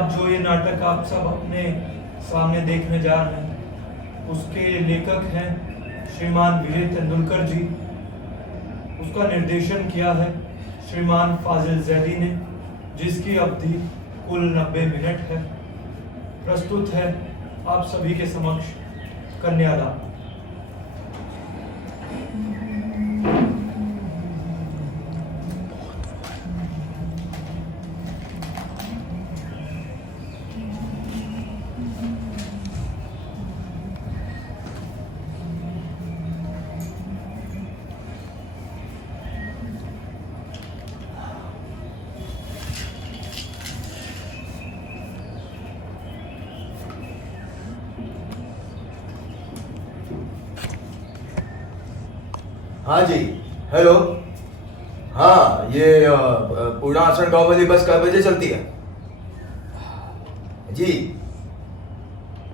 आज जो ये नाटक आप सब अपने सामने देखने जा रहे हैं, उसके लेखक हैं श्रीमान विजय तेंदुलकर जी। उसका निर्देशन किया है श्रीमान फाजिल जैदी ने, जिसकी अवधि कुल 90 मिनट है। प्रस्तुत है आप सभी के समक्ष कन्यादान। हाँ जी, हेलो। हाँ, ये पूर्णा आसन गांव वाली बस कब बजे चलती है? जी,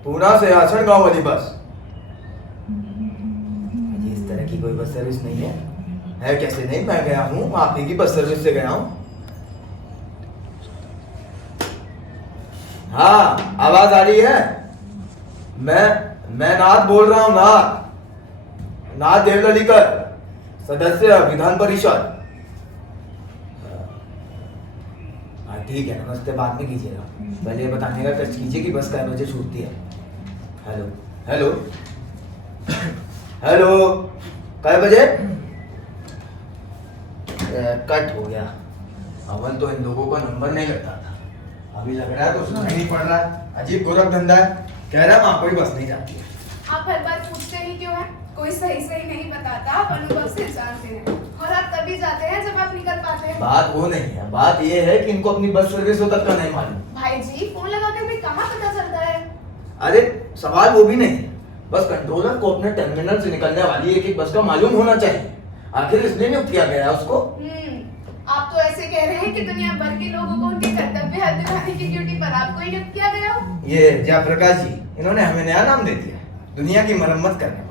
पूर्णा से आसन गांव वाली बस। जी, इस तरह की कोई बस सर्विस नहीं है कैसे नहीं? मैं गया हूँ, आप ही की बस सर्विस से गया हूँ। हाँ, आवाज आ रही है? मैं नाथ बोल रहा हूँ, नाथ देवललीकर, सदस्य विधान परिषद। हाँ ठीक है, नमस्ते, बाद में कीजिएगा। पहले ये बताने का कष्ट कीजिए कि बस कै बजे छूटती है। हेलो हेलो हेलो, कै बजे? कट हो गया। अवन तो इन लोगों का नंबर नहीं लगता था, अभी लग रहा है तो सुनाई नहीं पड़ रहा है। अजीब गोरख धंधा है। कह रहा है वहां कोई बस नहीं जाती है। आप हर बार पूछते ही क्यों हैं? कोई सही नहीं बताता, आप अनुभव से जानते हैं। और आप तभी जाते हैं जब आप निकल पाते हैं। बात वो नहीं है, बात ये है कि इनको अपनी बस सर्विस हो तक का नहीं मालूम। भाई जी, फोन लगाकर भी कहाँ पता चलता है? अरे सवाल वो भी नहीं है, बस कंट्रोलर को अपने टर्मिनल से निकलने वाली एक बस का मालूम होना चाहिए। आखिर इसलिए नियुक्त किया गया है उसको। आप तो ऐसे कह रहे हैं कि दुनिया भर के लोगों को उनके कर्तव्य हद दिलाने की ड्यूटी पर आपको ही नियुक्त किया गया हो। ये जयप्रकाश जी, इन्होंने हमें नया नाम दे दिया, दुनिया की मरम्मत करने वाले।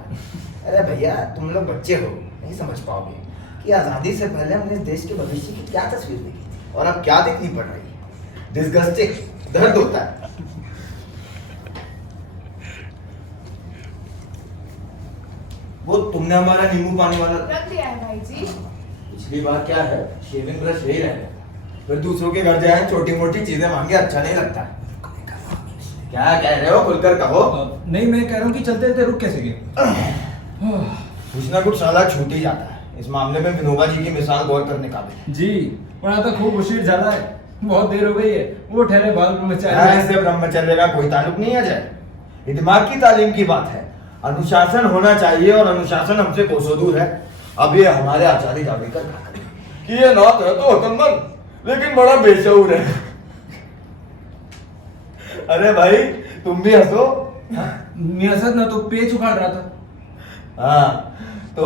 अरे भैया, तुम लोग बच्चे हो, नहीं समझ पाओगे कि आजादी से पहले हमने इस देश के भविष्य की क्या तस्वीर देखी थी और अब क्या देखनी पड़ रही है। डिस्गस्टिंग, दर्द होता है। वो तुमने हमारा नींबू पानी वाला रख दिया है भाई जी। पिछली बार क्या है, शेविंग ब्रश यही रहता है, फिर दूसरों के घर जाए छोटी मोटी चीजें मांगे, अच्छा नहीं लगता। क्या कह रहे हो, खुलकर कहो। नहीं, मैं कह रहा हूँ कि चलते चलते रुक कैसे गए? कुछ ना कुछ साला छूट ही जाता है। इस मामले में विनोबा जी की मिसाल गौर करने काबिल है। जी, पण आता खूप उशीर झाला है, बहुत देर हो गई है। वो ठहरे बाल ब्रह्मचारी। ऐसे ब्रह्मचर्य का कोई ताल्लुक नहीं है जय, ये दिमाग की तालीम की बात है। अनुशासन होना चाहिए और अनुशासन हमसे कोसों दूर है। अब ये हमारे आचार्य जावड़ेकर कि ये नाथ है तो अकलमंद, लेकिन बड़ा बेशऊर है। अरे भाई, तुम भी हंसो। मी हसत ना तो पेच उखाड़ रहा था। हाँ, तो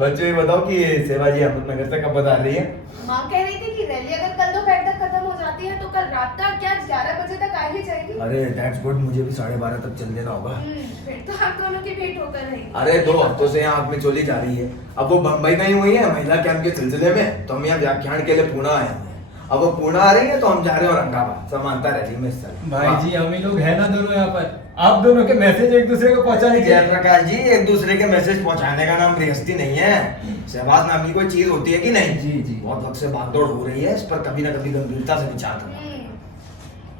बच्चों ये बताओ कि सेवाजी अहमदनगर से कब बता रही है? माँ कह रही थी कि रैली अगर कल दोपहर तक खत्म हो जाती है तो कल रात तक क्या 11 बजे तक आ ही जाएगी। अरे दैट्स गुड, मुझे भी 12:30 तक चल देना होगा। फिर तो आप दोनों की भेंट होकर रहेगी। अरे 2 हफ्तों से यहाँ आग में चोली जा रही है। अब वो बम्बई गई हुई है महिला कैंप के सिलसिले में, तो हम यहाँ व्याख्यान के लिए पुणे आए हैं। अब वो पुणे आ रही है तो हम जा रहे हैं औरंगाबाद समानता रैली में। इस तरह भाई जी, हम ही लोग हैं ना दोनों यहाँ पर। आप दोनों के मैसेज एक दूसरे को पहुंचा लीजिए। जयप्रकाश जी, एक दूसरे के मैसेज पहुंचाने का नाम गृहस्थी नहीं है। सहवास नाम की कोई चीज होती है कि नहीं? जी जी। बहुत वक्त से भागदौड़ हो रही है, इस पर कभी ना कभी गंभीरता से विचार करना।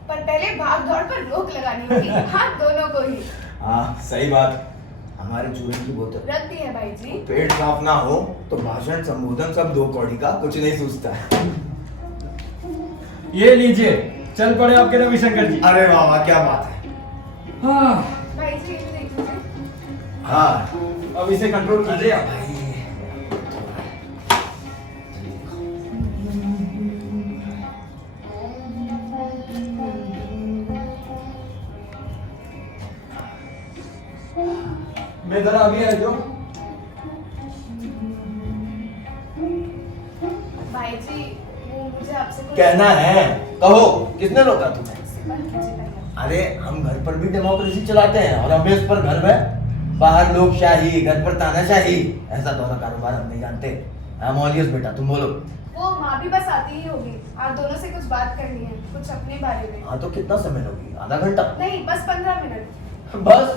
पर पहले भाग दौड़ पर रोक लगानी होगी, हाथ दोनों को ही। हाँ सही बात। हमारे चूरन की बोतल रख दी है भाई जी। पेट साफ ना हो तो भाषण संबोधन सब 2 कौड़ी का, कुछ नहीं सूझता है। ये लीजिए, चल पड़े आपके रविशंकर जी। अरे वाह वाह, क्या बात है। हाँ, भाई जी, ये देख लीजिए। हाँ, अब इसे कंट्रोल कीजिए आप। भाई मैं जरा अभी आ जाऊं। भाई जी, वो मुझे आपसे कुछ कहना है, कहो, किसने रोका तुम्हें? बंद कीजिए पहले। अरे हम घर पर भी डेमोक्रेसी चलाते हैं और हमें इस पर गर्व है। बाहर लोकशाही, घर पर तानाशाही, ऐसा दोनों कारोबार हम नहीं जानते। मौलियस बेटा, तुम बोलो। वो माँ भी बस आती ही होगी, आप दोनों से कुछ बात करनी है, कुछ अपने बारे में। हाँ तो कितना समय लोगी? आधा घंटा? नहीं, बस 15 मिनट। बस?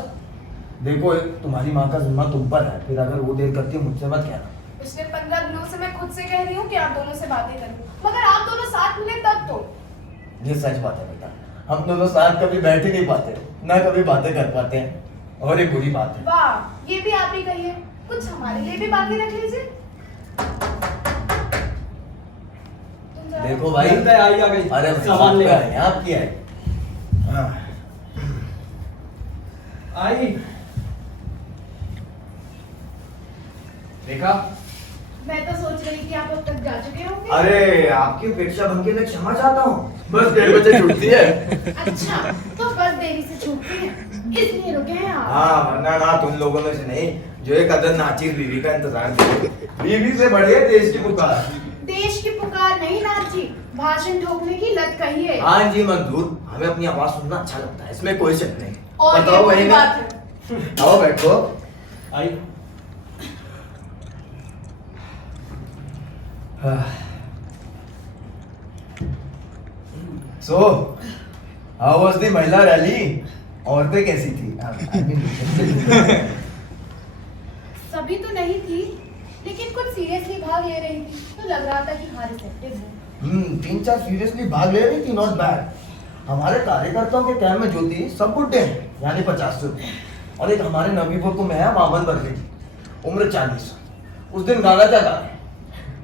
देखो तुम्हारी माँ का जिम्मा तुम पर है, फिर अगर वो देर करती है मुझसे मत कहना। पिछले 15 दिनों से मैं खुद से कह रही हूँ कि आप दोनों से बातें करूँ, मगर आप दोनों साथ मिले तब तो। ये सच बात है बेटा, हम दोनों साथ कभी बैठ ही नहीं पाते, ना कभी बातें कर पाते हैं, और ये बुरी बात है। वाह, ये भी आप ही कहिए, कुछ हमारे लिए भी बाकी रख लीजिए। तुम जरा- देखो भाई, लगता है आई आ गई। अरे भाई सामान ले आए आप क्या है? हाँ। आई देखा? मैं तो सोच रही कि आप अब तक जा चुके होंगे। अरे आपकी उपेक्षा बन के मैं क्षमा चाहता हूँ, बस 1:30 बजे छूटती है। अच्छा, तो बस देरी से छूटती है, इसलिए रुके हैं आप। हाँ वरना ना तुम लोगों में से नहीं, जो एक अदर नाचीज बीवी का इंतजार करे। बीवी से बढ़िए देश की पुकार। देश की पुकार नहीं नाथ जी, भाषण ठोकने की लत कहिए। हाँ जी मंजूर, हमें अपनी आवाज सुनना अच्छा लगता है, इसमें कोई शक नहीं। और ये बताओ बुरी भाई, बात है। आओ बैठो। आई सो हाउ वाज द महिला रैली? औरतें कैसी थी? सभी तो नहीं थी, लेकिन कुछ सीरियसली भाग ले रही थी, तो लग रहा था कि हाँ रिसेप्टिव है। 3-4 सीरियसली भाग ले रही थी, नॉट बैड। हमारे कार्यकर्ताओं के कैंप में जो थी सब बुड्ढे हैं, यानी 50 से ऊपर, और एक हमारे नबीपुर को में है मामन बरले जी, उम्र 40। उस दिन गाना क्या गा रहे हैं?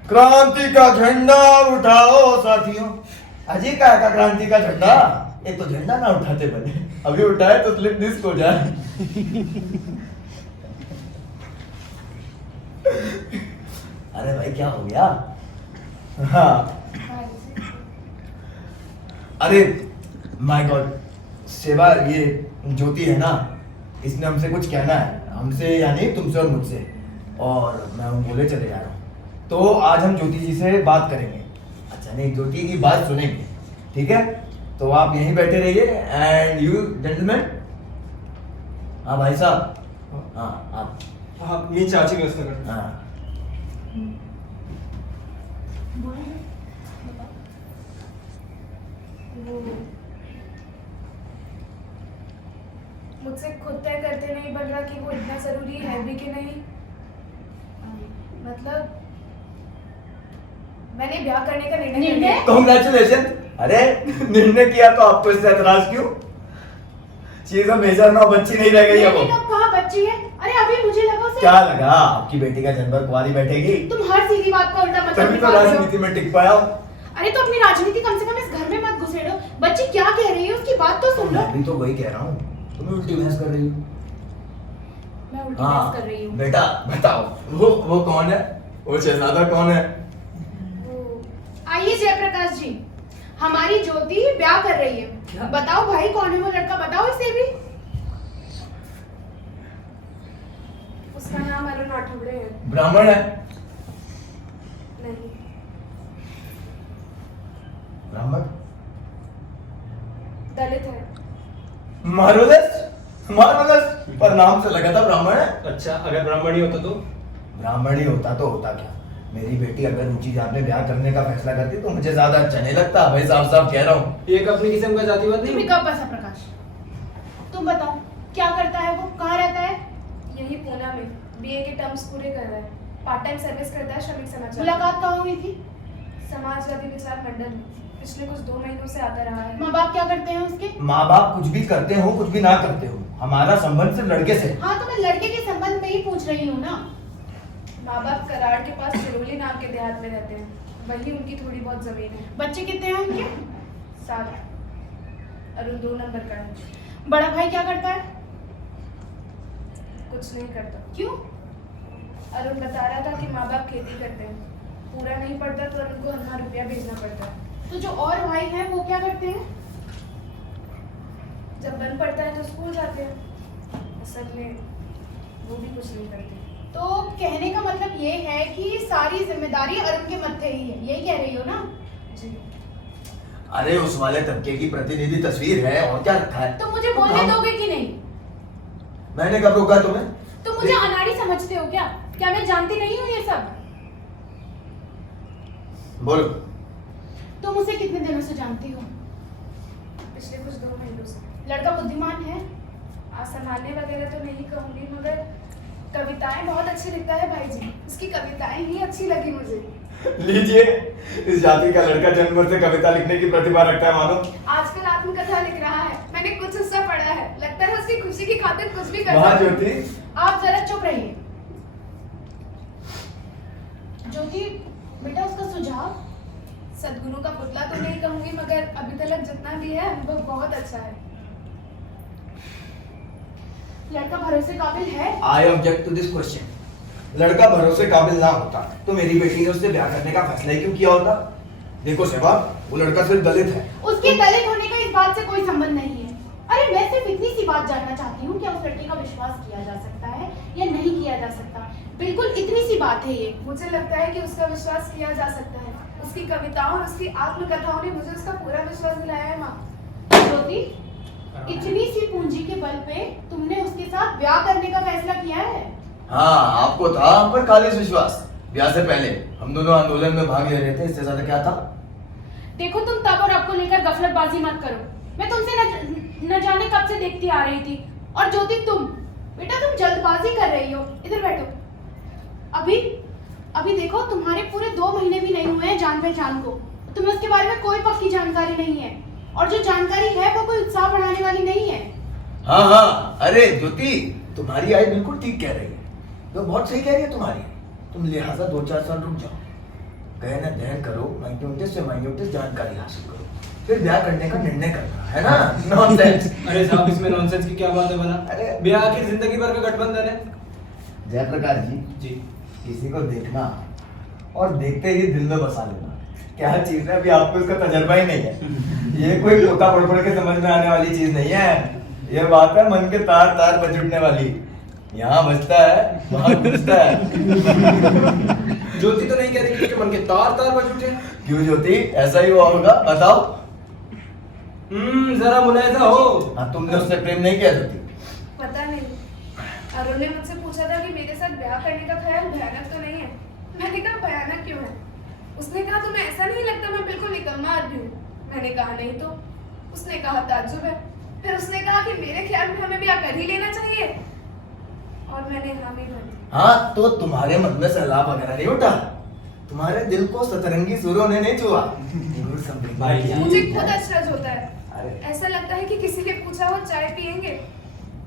क्रांति का झंडा उठाओ साथियों। अजी का क्रांति का झंडा? एक तो झंडा ना उठाते बने, अभी उठाए तो स्लिप डिस्क हो जाए। अरे भाई क्या हो गया? हाँ अरे माय गॉड, सेवा ये ज्योति है ना, इसने हमसे कुछ कहना है, हमसे यानी तुमसे और मुझसे, और मैं बोले चले जा रहा हूँ। तो आज हम ज्योति जी से बात करेंगे। अच्छा नहीं, ज्योति की बात सुनेंगे, ठीक है? तो आप यहीं बैठे रहिए। एंड यू जेंटलमैन, हाँ भाई साहब, हाँ आप, हाँ ये चाची व्यवस्था कर। हाँ मुझसे खुद तय करते नहीं बन रहा कि वो इतना जरूरी है भी कि नहीं। मतलब मैंने ब्याह करने का निर्णय कर लिया। कॉन्ग्रेचुलेशन। अरे निर्णय किया तो आपको इससे एतराज क्यों? चीज मेजर ना बच्ची नहीं रह गई है वो। मैंने कब कहा बच्ची है? अरे अभी मुझे लगा उसे। क्या लगा? आपकी बेटी का जन्म कुंवारी बैठेगी। तुम हर सीधी बात का उल्टा मतलब तभी तो निकाल रहे हो। राजनीति में टिक पाया। अरे तो अपनी राजनीति कम से कम इस घर में मत घुसेड़ो। बच्ची क्या कह रही है उसकी बात तो सुन लो। मैं भी तो वही कह रहा हूँ, तुम उल्टी बहस कर रही हो। मैं उल्टी बहस कर रही हूँ। बेटा बताओ, वो कौन है? वो शहजादा कौन है? आइए जयप्रकाश जी, हमारी ज्योति ब्याह कर रही है। क्या? बताओ भाई कौन है वो लड़का, बताओ इसे भी। उसका नाम अरुण आठवड़े है। ब्राह्मण है? नहीं। ब्राह्मण? दलित है। मार्वलस, मार्वलस, पर नाम से लगा था ब्राह्मण है। अच्छा अगर ब्राह्मण ही होता तो? ब्राह्मण ही होता तो होता क्या? मेरी बेटी अगर रुचि जात में ब्याह करने का फैसला करती तो मुझे ज्यादा अच्छा नहीं लगता। भाई साफ साफ कह रहा हूँ। एक अपनी किस्म का जातिवाद तुम नहीं। कब बसा प्रकाश, तुम बताओ क्या करता है वो, कहाँ रहता है? यही पूना में बीए के टर्म्स पूरे कर रहा है, पार्ट टाइम सर्विस करता है श्रमिक समाचार। मुलाकात कहाँ हुई थी? समाजवादी विचार मंडल में, पिछले कुछ 2 महीनों से आता रहा है। माँ बाप क्या करते हैं उसके? माँ बाप कुछ भी करते हो कुछ भी ना करते हो, हमारा संबंध सिर्फ लड़के से। हाँ तो मैं लड़के के संबंध में ही पूछ रही हूँ ना। माँ बाप कराड़ के पास सिरोली नाम के देहात में रहते हैं, वही उनकी थोड़ी बहुत जमीन है। बच्चे कितने हैं उनके? 7। अरुण 2 नंबर का है। बड़ा भाई क्या करता है? कुछ नहीं करता। क्यों? अरुण बता रहा था कि माँ बाप खेती करते हैं, पूरा नहीं पड़ता तो अरुण को हर रुपया भेजना पड़ता है। तो जो और भाई हैं वो क्या करते हैं? जब बंद पड़ता है तो स्कूल जाते हैं। असल में वो भी कुछ नहीं करते। तो कहने का मतलब ये है कि सारी जिम्मेदारी अरुण के मत्थे ही है, यही कह रही हो ना? जी। अरे उस वाले तबके की प्रतिनिधि तस्वीर है, और क्या रखा है? तो मुझे बोलने दोगे कि नहीं? मैंने कब रोका तुम्हें? तुम मुझे अनाड़ी समझते हो क्या? क्या मैं जानती नहीं हूँ ये सब? बोलो। तुम उसे कितने दिनों से जानती हो? पिछले कुछ 2 महीनों से। लड़का बुद्धिमान है? सामान्य वगैरह तो नहीं कहूँगी, मगर कविताएं बहुत अच्छी लिखता है भाई जी। उसकी कविताएं ही अच्छी लगी मुझे। लीजिए, इस जाति का लड़का जन्म से कविता लिखने की प्रतिभा रखता है मानो। आजकल आत्मकथा लिख रहा है, मैंने कुछ हिस्सा पढ़ा है। लगता है उसकी खुशी की खातिर कुछ भी कर वहाँ सकता है। ज्योति, आप जरा चुप रहिए। ज्योति बेटा, उसका सुझाव? सद्गुरु का पुतला तो नहीं कहूंगी, मगर अभी तक जितना भी है अनुभव बहुत अच्छा है। लड़का भरोसे काबिल है? I object to this question. लड़का भरोसे काबिल ना होता तो मेरी बेटी ने उससे ब्याह करने का फैसला ही क्यों किया होता? देखो शहबाब, वो लड़का सिर्फ दलित है। उसके दलित होने का इस बात से कोई संबंध नहीं है। अरे मैं सिर्फ इतनी सी बात जानना चाहती हूँ, क्या उस लड़के का विश्वास किया जा सकता है या नहीं किया जा सकता? बिल्कुल इतनी सी बात है ये। मुझे लगता है कि उसका विश्वास किया जा सकता है। उसकी कविताओं और उसकी आत्मकथाओं ने मुझे उसका पूरा विश्वास दिलाया है माँ। ज्योति, इतनी सी पूंजी के बल पे तुमने उसके साथ ब्याह करने का फैसला किया है? हाँ, आपको था हम पर खालिश विश्वास। ब्याह से पहले हम दोनों आंदोलन में भाग ले रहे थे, इससे ज्यादा क्या था? देखो, तुम तब और अब को लेकर गफलतबाजी मत करो। मैं तुमसे न जाने कब से देखती आ रही थी। और ज्योति, तुम बेटा, तुम जल्दबाजी कर रही हो। इधर बैठो। अभी देखो, तुम्हारे पूरे 2 महीने भी नहीं हुए हैं जान पहचान को। तुम्हें उसके बारे में कोई पक्की जानकारी नहीं है, और जो जानकारी है वो कोई उत्साह बढ़ाने वाली नहीं है। हाँ, अरे ज्योति, तुम्हारी आई बिल्कुल ठीक कह रही है। तो बहुत सही कह रही है तुम्हारी। तुम लिहाजा 2-4 साल रुक जाओ, गहन अध्ययन करो, माइन्यूटिस से माइन्यूटिस जानकारी हासिल करो, फिर ब्याह करने का निर्णय करना है ना। नॉनसेंस। अरे साहब, इसमें नॉनसेंस की क्या बात है भला? अरे ब्याह आखिर जिंदगी भर का गठबंधन है। जयप्रकाश जी, जी। किसी को देखना और देखते ही दिल में बसा लेना क्या चीज है, अभी आपको इसका तजर्बा ही नहीं है। ये कोई पोता पढ़ पढ़ के समझ में आने वाली चीज नहीं है। ये बात है मन के तार तार बज उठने वाली। यहाँ बजता है, वहाँ बजता है। ज्योति तो नहीं कह रही कि उसके मन के तार तार बज उठे। क्यों ज्योति, ऐसा ही हुआ होगा? बताओ। जरा मुलायजा हो। हाँ, तुमने उससे प्रेम नहीं किया ज्योति? पता नहीं, अरुण ने मुझसे पूछा था कि मेरे साथ ब्याह करने का ख्याल भयानक तो नहीं है। मैंने कहा भयानक क्यों है? उसने कहा तुम्हें ऐसा नहीं लगता मैं बिल्कुल निकम्मा आदमी हूँ? मैंने कहा नहीं तो। उसने कहा ताज्जुब है। फिर उसने कहा कि मेरे ख्याल में हमें ब्याह कर ही लेना चाहिए, और मैंने हामी भर दी। हाँ, तो तुम्हारे मन में सैलाब वगैरह नहीं उठा? तुम्हारे दिल को सतरंगी सूरों ने नहीं छुआ? भाई जी। मुझे खुद अचरज होता है। अरे। ऐसा लगता है कि किसी ने पूछा वो चाय पियेंगे,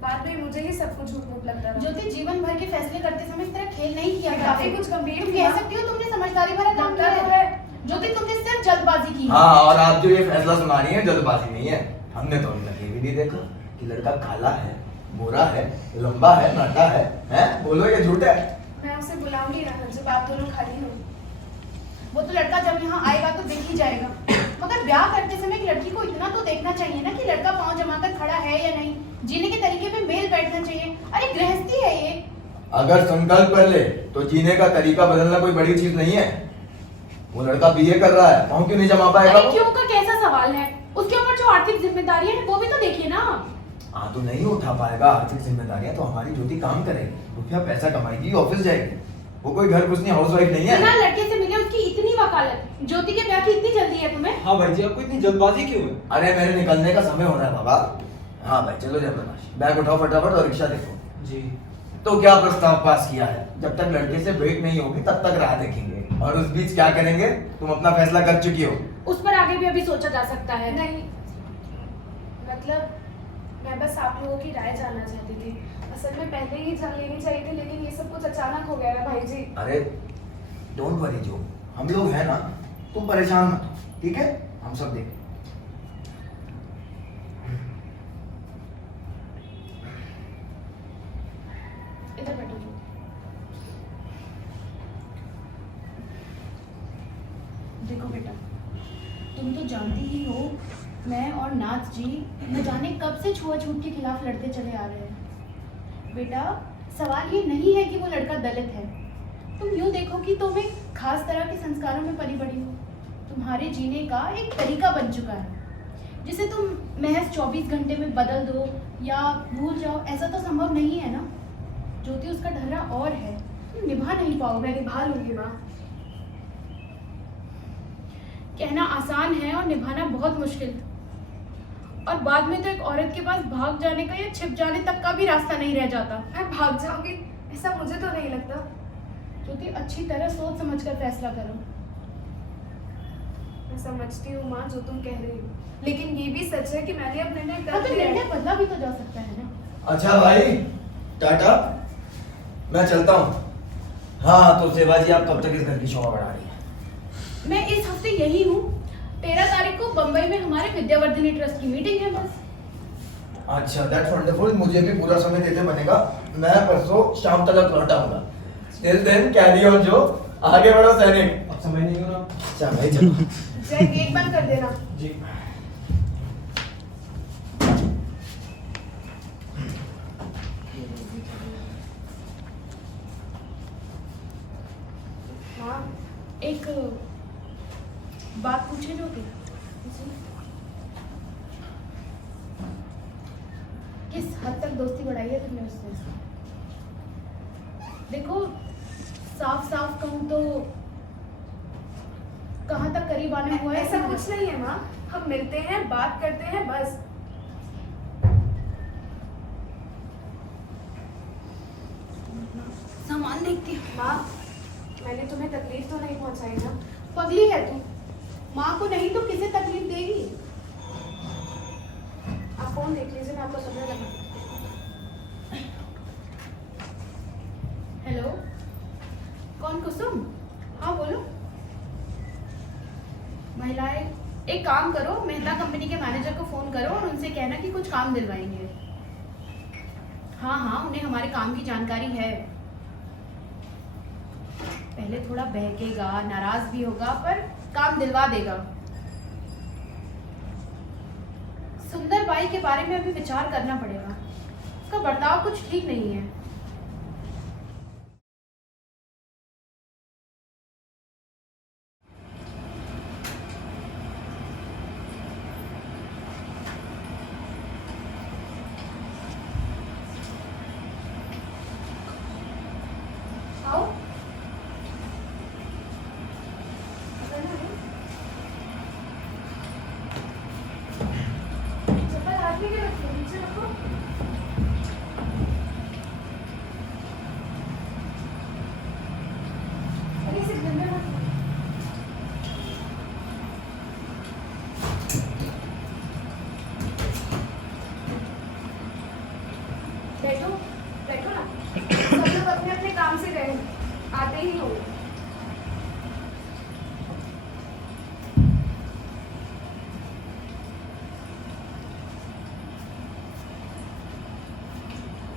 बाद में मुझे ही सब कुछ झूठ लगता है। ज्योति, जीवन भर के फैसले करते समय इस तरह खेल नहीं किया काफी कुछ गंभीर तुम हुआ। कह सकती हो तुमने समझदारी भरा काम लगता किया तो है। है। ज्योति, तुमने सिर्फ जल्दबाजी की है। हाँ, और आप जो ये फैसला सुना रही हैं जल्दबाजी नहीं है। हमने तो अभी तक ये भी नहीं देखा कि लड़का काला है, गोरा है, लंबा है, नाटा है? बोलो, ये झूठ है? मैं उसे बुलाऊंगी ना जब आप दोनों खाली हो। वो तो लड़का जब यहाँ आएगा तो देख ही जाएगा, मगर ब्याह करते समय एक लड़की को इतना तो देखना चाहिए ना कि लड़का पाँव जमाकर खड़ा है या नहीं, जीने के तरीके पे मेल बैठना चाहिए। अरे गृहस्थी है ये। अगर संकल्प कर ले तो जीने का तरीका बदलना कोई बड़ी चीज नहीं है। वो लड़का बीए कर रहा है, पाँव क्यों नहीं जमा पाएगा? अरे क्यों का कैसा सवाल है? उसके ऊपर जो आर्थिक जिम्मेदारियां हैं वो भी तो देखिए ना। हाँ, तो नहीं उठा पाएगा आर्थिक जिम्मेदारियां तो हमारी ज्योति काम करेगी, रुपया पैसा कमाएगी, ऑफिस जाएगी। वो कोई घर घुसनी हाउसवाइफ नहीं बिना है। लड़के से मिले उसकी इतनी वकालत, ज्योति के ब्याह की इतनी जल्दी है तुम्हें? हाँ भाई जी, आपको इतनी जल्दबाजी क्यों है? अरे मेरे निकलने का समय हो रहा है बाबा। हाँ भाई, चलो जयप्रकाश, बैग उठाओ फटाफट और रिक्शा देखो। जी। तो क्या प्रस्ताव पास किया है? जब तक लड़के से भेंट नहीं होगी तब तक राह देखेंगे, और उस बीच क्या करेंगे? तुम अपना फैसला कर चुकी हो। उस पर आगे भी अभी सोचा जा सकता है। नहीं, मतलब मैं बस आप लोगों की राय जानना चाहती थी। असल में पहले ही जान लेनी चाहिए थी, लेकिन ये सब कुछ अचानक हो गया है भाई जी। अरे डोंट वरी जो, हम लोग हैं ना, तुम परेशान मत हो, ठीक है? हम सब देख। इधर बैठो जो। देखो बेटा, तुम तो जानती ही हो मैं और नाथ जी न जाने कब से छुआछूत के खिलाफ लड़ते चले आ रहे हैं। बेटा, सवाल ये नहीं है कि वो लड़का दलित है। तुम यूँ देखो कि तुम एक खास तरह के संस्कारों में पली बड़ी हो। तुम्हारे जीने का एक तरीका बन चुका है जिसे तुम महज 24 घंटे में बदल दो या भूल जाओ, ऐसा तो संभव नहीं है ना। ज्योति, उसका ढर्रा और है, तुम निभा नहीं पाओगे। मैं निभा लूंगी माँ। कहना आसान है और निभाना बहुत मुश्किल। और बाद में तो एक औरत के पास भाग जाने का या छिप जाने तक का भी रास्ता नहीं रह जाता। मैं भाग जाऊंगी ऐसा मुझे तो नहीं लगता। ज्योति, अच्छी तरह सोच समझ कर फैसला करो। मैं समझती हूँ माँ जो तुम कह रही हो, लेकिन ये भी सच है कि मैंने अब निर्णय हाँ, कर तो लिया है। निर्णय बदला भी तो जा सकता है ना। अच्छा भाई, टाटा, मैं चलता हूँ। हाँ तो सेवा जी, आप कब तक इस घर की शोभा बढ़ा रही है? मैं इस हफ्ते यही हूँ। 13 तारीख को बम्बई में हमारे विद्यावर्धिनी ट्रस्ट की मीटिंग है बस। अच्छा, दैट्स वंडरफुल। मुझे भी पूरा समय देते बनेगा। मैं परसों शाम तक लौट आऊंगा। टिल देन कैरी ऑन जो, आगे बढ़ो सैनिक। अब समय नहीं हो ना। अच्छा भाई चलो। जय, गेट बंद कर देना। जी। माँ, एक बात पूछे ज्योति, किस हद तक दोस्ती बढ़ाई है तुमने उससे? देखो, साफ साफ कहूँ तो कहाँ तक करीब आने हुआ है? ऐसा कुछ नहीं है माँ, हम मिलते हैं, बात करते हैं बस। सामान देखती हूँ। माँ, मैंने तुम्हें तकलीफ तो नहीं पहुंचाई ना? पगली है तू। माँ को नहीं तो किसे तकलीफ देगी? आप फोन देख लीजिए, मैं आपको कमरा लगा। हेलो, कौन? कुसुम? हाँ बोलो। महिलाएं, एक काम करो, मेहता कंपनी के मैनेजर को फोन करो और उनसे कहना कि कुछ काम दिलवाएंगे। हाँ हाँ, उन्हें हमारे काम की जानकारी है। पहले थोड़ा बहकेगा, नाराज भी होगा, पर काम दिलवा देगा। सुंदर बाई के बारे में अभी विचार करना पड़ेगा। उसका बर्ताव कुछ ठीक नहीं है। आओ। चप्पल हाथ में क्यों रखी है? नीचे रखो। अरे इसे घर में रखो। बैठो, बैठो ना। सब लोग अपने अपने काम से गए हैं, आते ही होंगे।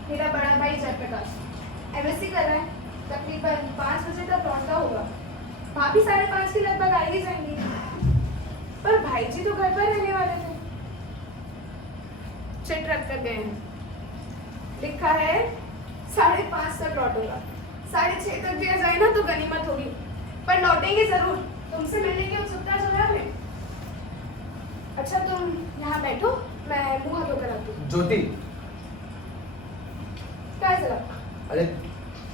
मेरा बड़ा भाई जयप्रकाश एमएससी कर रहा है, तकरीबन 5 बजे तक लौटता होगा। भाभी 5:30 के लगभग आ ही जाएंगी। पर भाई जी तो घर पर रहने वाले थे, चिट रख कर गए हैं। लिखा है 5:30 तक लौटूंगा। 6:30 तक भी आ जाए ना तो गनीमत होगी, पर लौटेंगे जरूर। तुमसे मिलने की उत्सुकता जो है हमें। अच्छा तुम यहाँ बैठो, मैं मुंह हाथ धोकर आती हूँ। ज्योति, क्या है जरा? अरे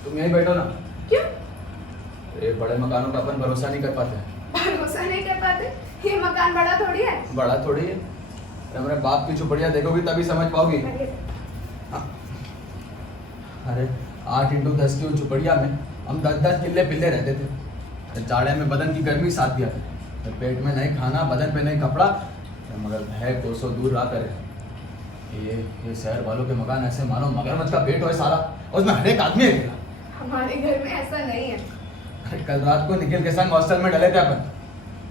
तुम यहीं बैठो ना। क्यों? अरे बड़े मकानों का अपन भरोसा नहीं कर पाते हैं। भरोसा नहीं कर पाते? ये मकान बड़ा थोड़ी है। बड़ा थोड़ी है। अरे मेरे बाप की झुपड़ियाँ देखोगी तभी समझ पाओगी। हाँ। अरे 8x10 की झुपड़िया में हम 10-10 किल्ले पिल्ले रहते थे। जाड़े में बदन की गर्मी साथ दिया था, पेट में नहीं खाना, बदन पे नहीं कपड़ा, मगर भय कोसों दूर रहा करे। ये शहर वालों के मकान ऐसे मानो मगरमच्छ का पेट हो सारा, और उसमें हर एक आदमी है। हमारे घर में ऐसा नहीं है। अरे कल रात को निखिल के संग हॉस्टल में डले थे अपन।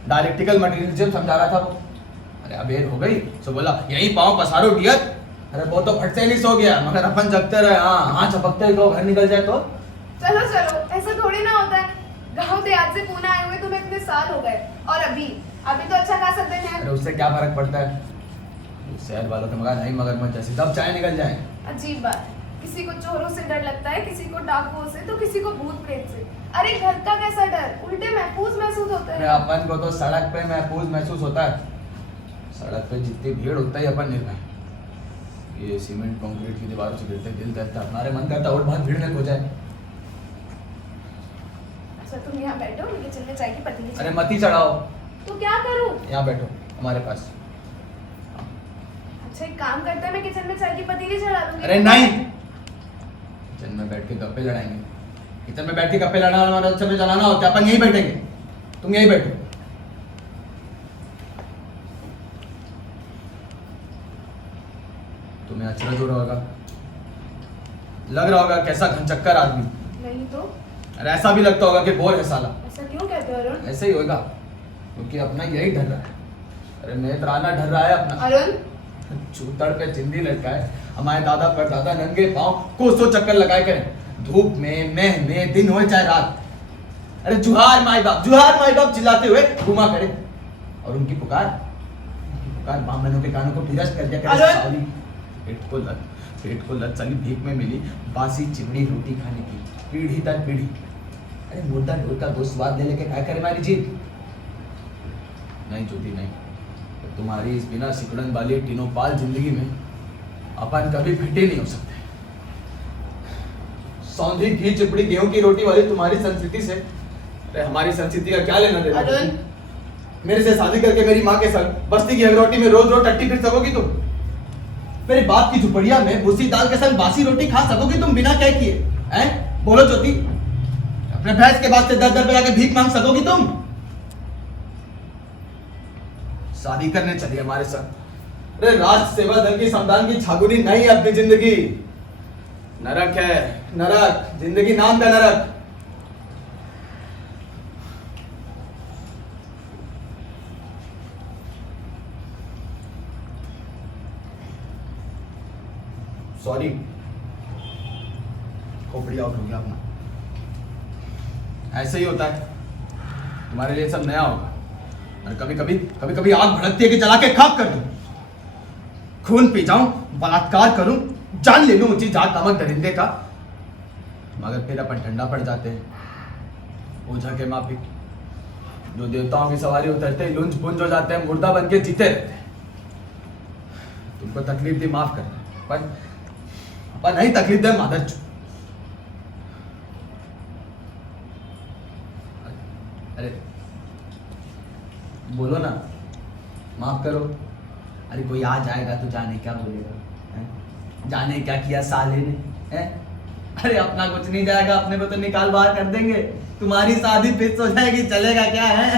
डायरेक्टिकल मटेरियलिज्म समझा रहा था वो। अरे अबेर हो गई तो बोला यही पाँव पसारो डियर। अरे वो तो फट से नहीं सो गया, मगर अपन जगते रहे। हाँ झपकते ही घर निकल जाए तो। चलो चलो, ऐसा थोड़ी ना होता है। गाँव देहात से पुणे आए हुए तुम्हें इतने साल हो गए, और अभी तो अच्छा खासा दिन है। अरे उससे क्या फर्क पड़ता है? शहर वालों के मकान नहीं मगरमच्छ जैसे, जब चाहे निकल जाए। अजीब बात, किसी को चोरों से डर लगता है, किसी को डाकुओं से, तो किसी को भूत प्रेत से। अरे घर का कैसा डर, उल्टे महफूज महसूस होता अरे है। अपन को तो सड़क पे महफूज महसूस होता है। सड़क पे जितनी भीड़ उतना ही अपन निर्णय। ये सीमेंट कंक्रीट की दीवारों से गिरते दिल करता, हमारे मन करता और बहुत भीड़ में खो जाए। अच्छा तुम यहाँ बैठो, मैं किचन में चाय की पतीली अरे मत ही चढ़ाओ, तो क्या करूं? यहाँ बैठो हमारे पास। अच्छा एक काम करता है, मैं किचन में चाय की पतीली चढ़ा दूंगी। अरे नहीं, किचन में बैठ के गप्पे लड़ाएंगे? किचन में बैठ के गप्पे लड़ाना और अच्छा में चलाना होता है, अपन यहीं बैठेंगे, तुम यहीं बैठो। तुम्हें अचरज हो रहा होगा, लग रहा होगा कैसा घनचक्कर आदमी। नहीं तो अरे ऐसा भी लगता होगा कि बोर है साला। ऐसा क्यों कहते हो अरुण? ऐसे ही होगा, क्योंकि अपना यही ढर रहा है। अरे नेत्राना ढर रहा है अपना। अरुण चूतड़ पे चिंदी लटका है, हमारे दादा परदादा नंगे पांव कोसों चक्कर लगाए करें, धूप में मेह में, दिन हो चाहे रात। अरे जुहार माई बाप चिल्लाते हुए घुमा करे, और उनकी पुकार बामनों के कानों को फिरस्त कर दिया करे। साली पेट को लत साली भीख में मिली बासी चिमड़ी रोटी खाने की, पीढ़ी दर पीढ़ी। अरे मुर्दा ढोल का गोश्त स्वाद ले लेके क्या करे हमारी जीत? नहीं ज्योति नहीं, तो तुम्हारी इस बिना सिकुड़न वाली टिनोपाल जिंदगी में अपन कभी फिटे नहीं हो सकते। सौंधी घी चिपड़ी गेहूं की रोटी वाली तुम्हारी संस्कृति से, अरे हमारी संस्कृति का क्या लेना देना? अरुण मेरे से शादी करके मेरी माँ के संग बस्ती की अगरोटी में रोज रोज टट्टी फिर सकोगी तुम? मेरे बाप की झुपड़िया में भूसी दाल के संग बासी रोटी खा सकोगी तुम बिना क्या किए? हैं? बोलो ज्योति, अपने भैंस के वास्ते दर दर पे जाके भीख मांग सकोगी तुम? शादी करने चली हमारे संग। अरे राष्ट्र सेवा दल की संविधान की छागुनी नहीं है अपनी जिंदगी, नरक है नरक, जिंदगी नाम का नरक। सॉरी, खोपड़ी आउट हो गया अपना। ऐसे ही होता है, तुम्हारे लिए सब नया होगा। और कभी कभी आग भड़कती है कि जला के खाक कर दूं, खून पी जाऊं, बलात्कार करूं, जान ले लूं ऊंची जात नामक दरिंदे का, मगर फिर अपन ठंडा पड़ जाते हैं ओझा के माफिक, जो देवताओं की सवारी उतरते ही लुंज पुंज हो जाते हैं, मुर्दा बन के जीते रहते हैं। तुमको तकलीफ दी माफ कर, पर नहीं तकलीफ दे मादर चो। अरे बोलो ना, माफ करो। अरे कोई आ जाएगा तो जाने क्या बोलेगा, हैं? जाने क्या किया साले ने, हैं? अरे अपना कुछ नहीं जाएगा, अपने को तो निकाल बाहर कर देंगे। तुम्हारी शादी फिक्स हो जाएगी, चलेगा क्या है?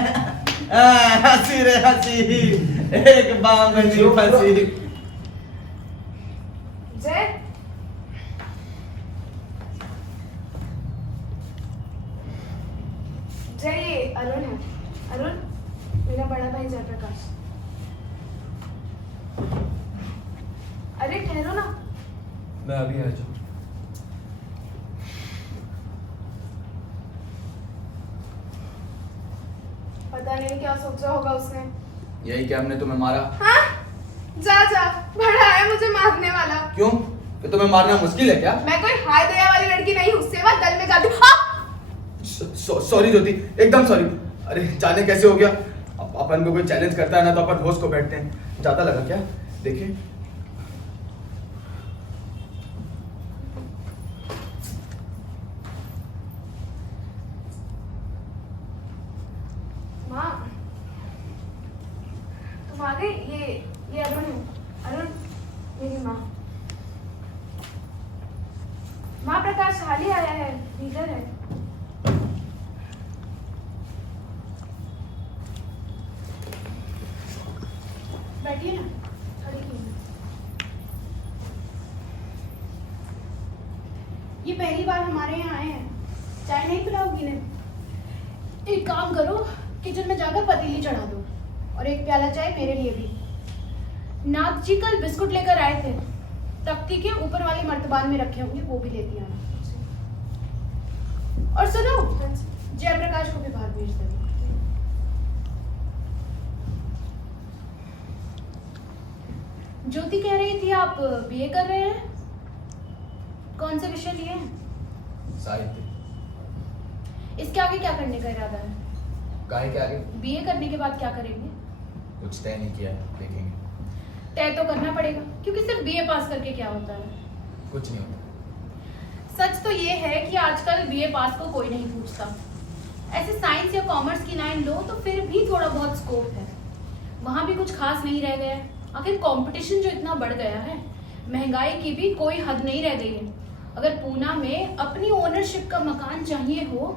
हंसी रे हंसी, एक बांगनी फंसी। जय जय, ये अरुण है। अरुण मेरा बड़ा भाई जयप्रकाश। अरे ठहरो ना। मैं अभी आ जाऊँ। पता नहीं क्या सोचा होगा उसने। यही क्या हमने तुम्हें मारा? हाँ? जा जा, बड़ा है मुझे मारने वाला। क्यों? तो तुम्हें मारना मुश्किल है क्या? मैं कोई हाय दया वाली लड़की नहीं हूँ, सेवा दल में जाती हूँ। सॉरी ज्योति, एकदम सॉरी। अरे जाने कैसे हो गया? अपन को कोई चैलेंज करता है ना तो अपन होश को बैठते हैं। ज्यादा लगा क्या? देखिए माँ, तुम आ गई। ये अरुण है। अरुण मेरी माँ। माँ प्रकाश हाल ही आया है, भीतर है। बैठिए ना, खड़ी क्यों? ये पहली बार हमारे यहाँ आए हैं, चाय नहीं पिलाओगी ने? एक काम करो, किचन में जाकर पतीली चढ़ा दो और एक प्याला चाय मेरे लिए भी। नाथ जी कल बिस्कुट लेकर आए थे, तख्ती के ऊपर वाले मर्तबान में रखे होंगे, वो भी लेती आना। और सुनो, जयप्रकाश को भी बाहर भेज देना। ज्योति कह रही थी आप बीए कर रहे हैं, कौन से विषय लिए हैं? साहित्य। इसके आगे क्या करने का इरादा है? काहे के आगे? बीए करने के बाद क्या करेंगे? कुछ तय नहीं किया है, देखेंगे। तय तो करना पड़ेगा, क्योंकि सिर्फ बीए पास करके क्या होता है? कुछ नहीं होता। सच तो ये है कि आजकल बीए पास को कोई नहीं पूछता। ऐसे साइंस या कॉमर्स की लाइन लो तो फिर भी थोड़ा बहुत स्कोप है। वहाँ भी कुछ खास नहीं रह गया है। आखिर कंपटीशन जो इतना बढ़ गया है, महंगाई की भी कोई हद नहीं रह गई है। अगर पूना में अपनी ओनरशिप का मकान चाहिए हो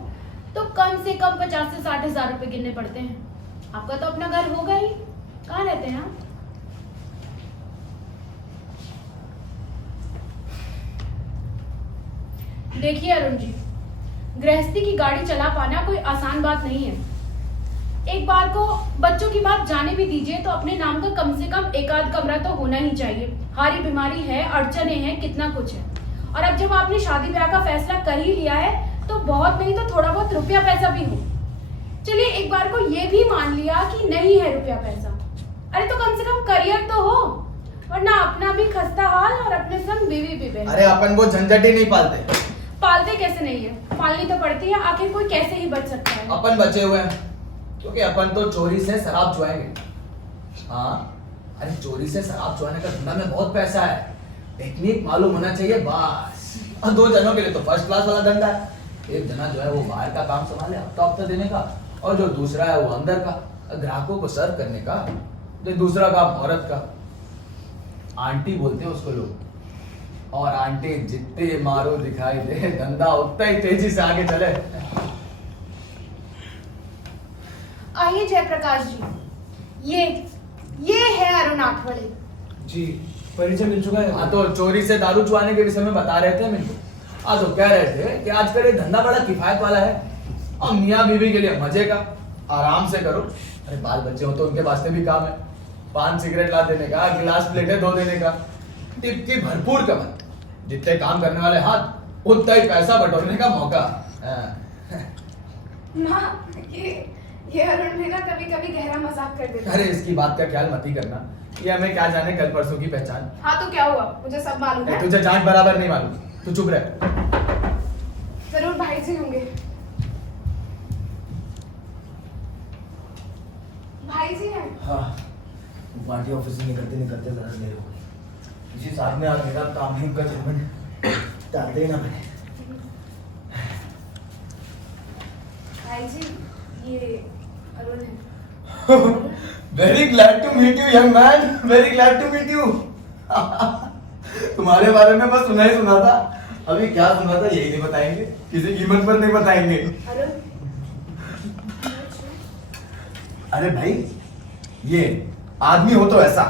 तो कम से कम 50 से 60 हज़ार रुपए गिनने पड़ते हैं। आपका तो अपना घर होगा ही। कहाँ रहते हैं आप? देखिए अरुण जी, गृहस्थी की गाड़ी चला पाना कोई आसान बात नहीं है। एक बार को बच्चों की बात जाने भी दीजिए तो अपने नाम का कम से कम एक आध कमरा तो होना ही चाहिए। हारी बीमारी है, अड़चने हैं, कितना कुछ है। और अब जब आपने शादी ब्याह का फैसला कर ही लिया है तो बहुत नहीं तो थोड़ा बहुत रुपया पैसा भी हो। चलिए एक बार को ये भी मान लिया कि नहीं है रुपया पैसा, अरे तो कम से कम करियर तो हो, वरना अपना भी खस्ता हाल और अपने संग बीवी भी बेहाल। अरे अपन वो झंझट ही नहीं पालते। पालते कैसे नहीं है, पालनी तो पड़ती है। आखिर कोई कैसे ही बच सकता है। अपन बचे हुए हैं क्योंकि अपन तो चोरी से शराब चुराएंगे। हाँ, अरे चोरी से शराब चुराने का धंधा में बहुत पैसा है। टेक्निक मालूम होना चाहिए बस। और 2 जनों के लिए तो फर्स्ट क्लास वाला धंधा है। एक जना जो है वो बाहर का काम संभाले, हफ्ता देने का, और जो दूसरा है वो अंदर का, ग्राहकों को सर्व करने का। जो दूसरा काम औरत का, आंटी बोलते हैं उसको लोग। और आंटी जितने मारो दिखाई दे, धंधा उतना ही तेजी से आगे चले। आइए जयप्रकाश जी, ये है अरुण आठवले जी। परिचय मिल चुका है। हाँ, तो चोरी से दारू चुराने के विषय में बता रहे थे मेरे को। हाँ, तो कह रहे थे कि आजकल ये धंधा बड़ा किफायत वाला है और मियाँ बीवी के लिए मजे का, आराम से करो। अरे बाल बच्चे हो तो उनके वास्ते भी काम है। 5 सिगरेट ला देने का, गिलास प्लेटें धो देने का, टिप की भरपूर कमाई। जितने काम करने वाले हाथ उतना ही पैसा बटोरने का मौका। माँ, ये अरुण भी ना कभी कभी गहरा मजाक कर देता है। अरे इसकी बात का ख्याल मत ही करना, ये हमें क्या जाने कल परसों की पहचान। हाँ तो क्या हुआ, मुझे सब मालूम है। तुझे जान बराबर नहीं मालूम, तू चुप रह। जरूर भाई जी होंगे। भाई जी हैं। हाँ, पार्टी ऑफिस से निकलते निकलते जरा देर हो गई। इसी साथ में आज मेरा तामीम का चेयरमैन डाल देना मैंने। भाई जी, ये अरुण है। Very glad to meet you young man, very glad to meet you. तुम्हारे बारे में बस सुना ही सुना था, अभी क्या सुना था यही नहीं बताएंगे, किसी कीमत पर नहीं बताएंगे। अरुण, अरे भाई, ये आदमी हो तो ऐसा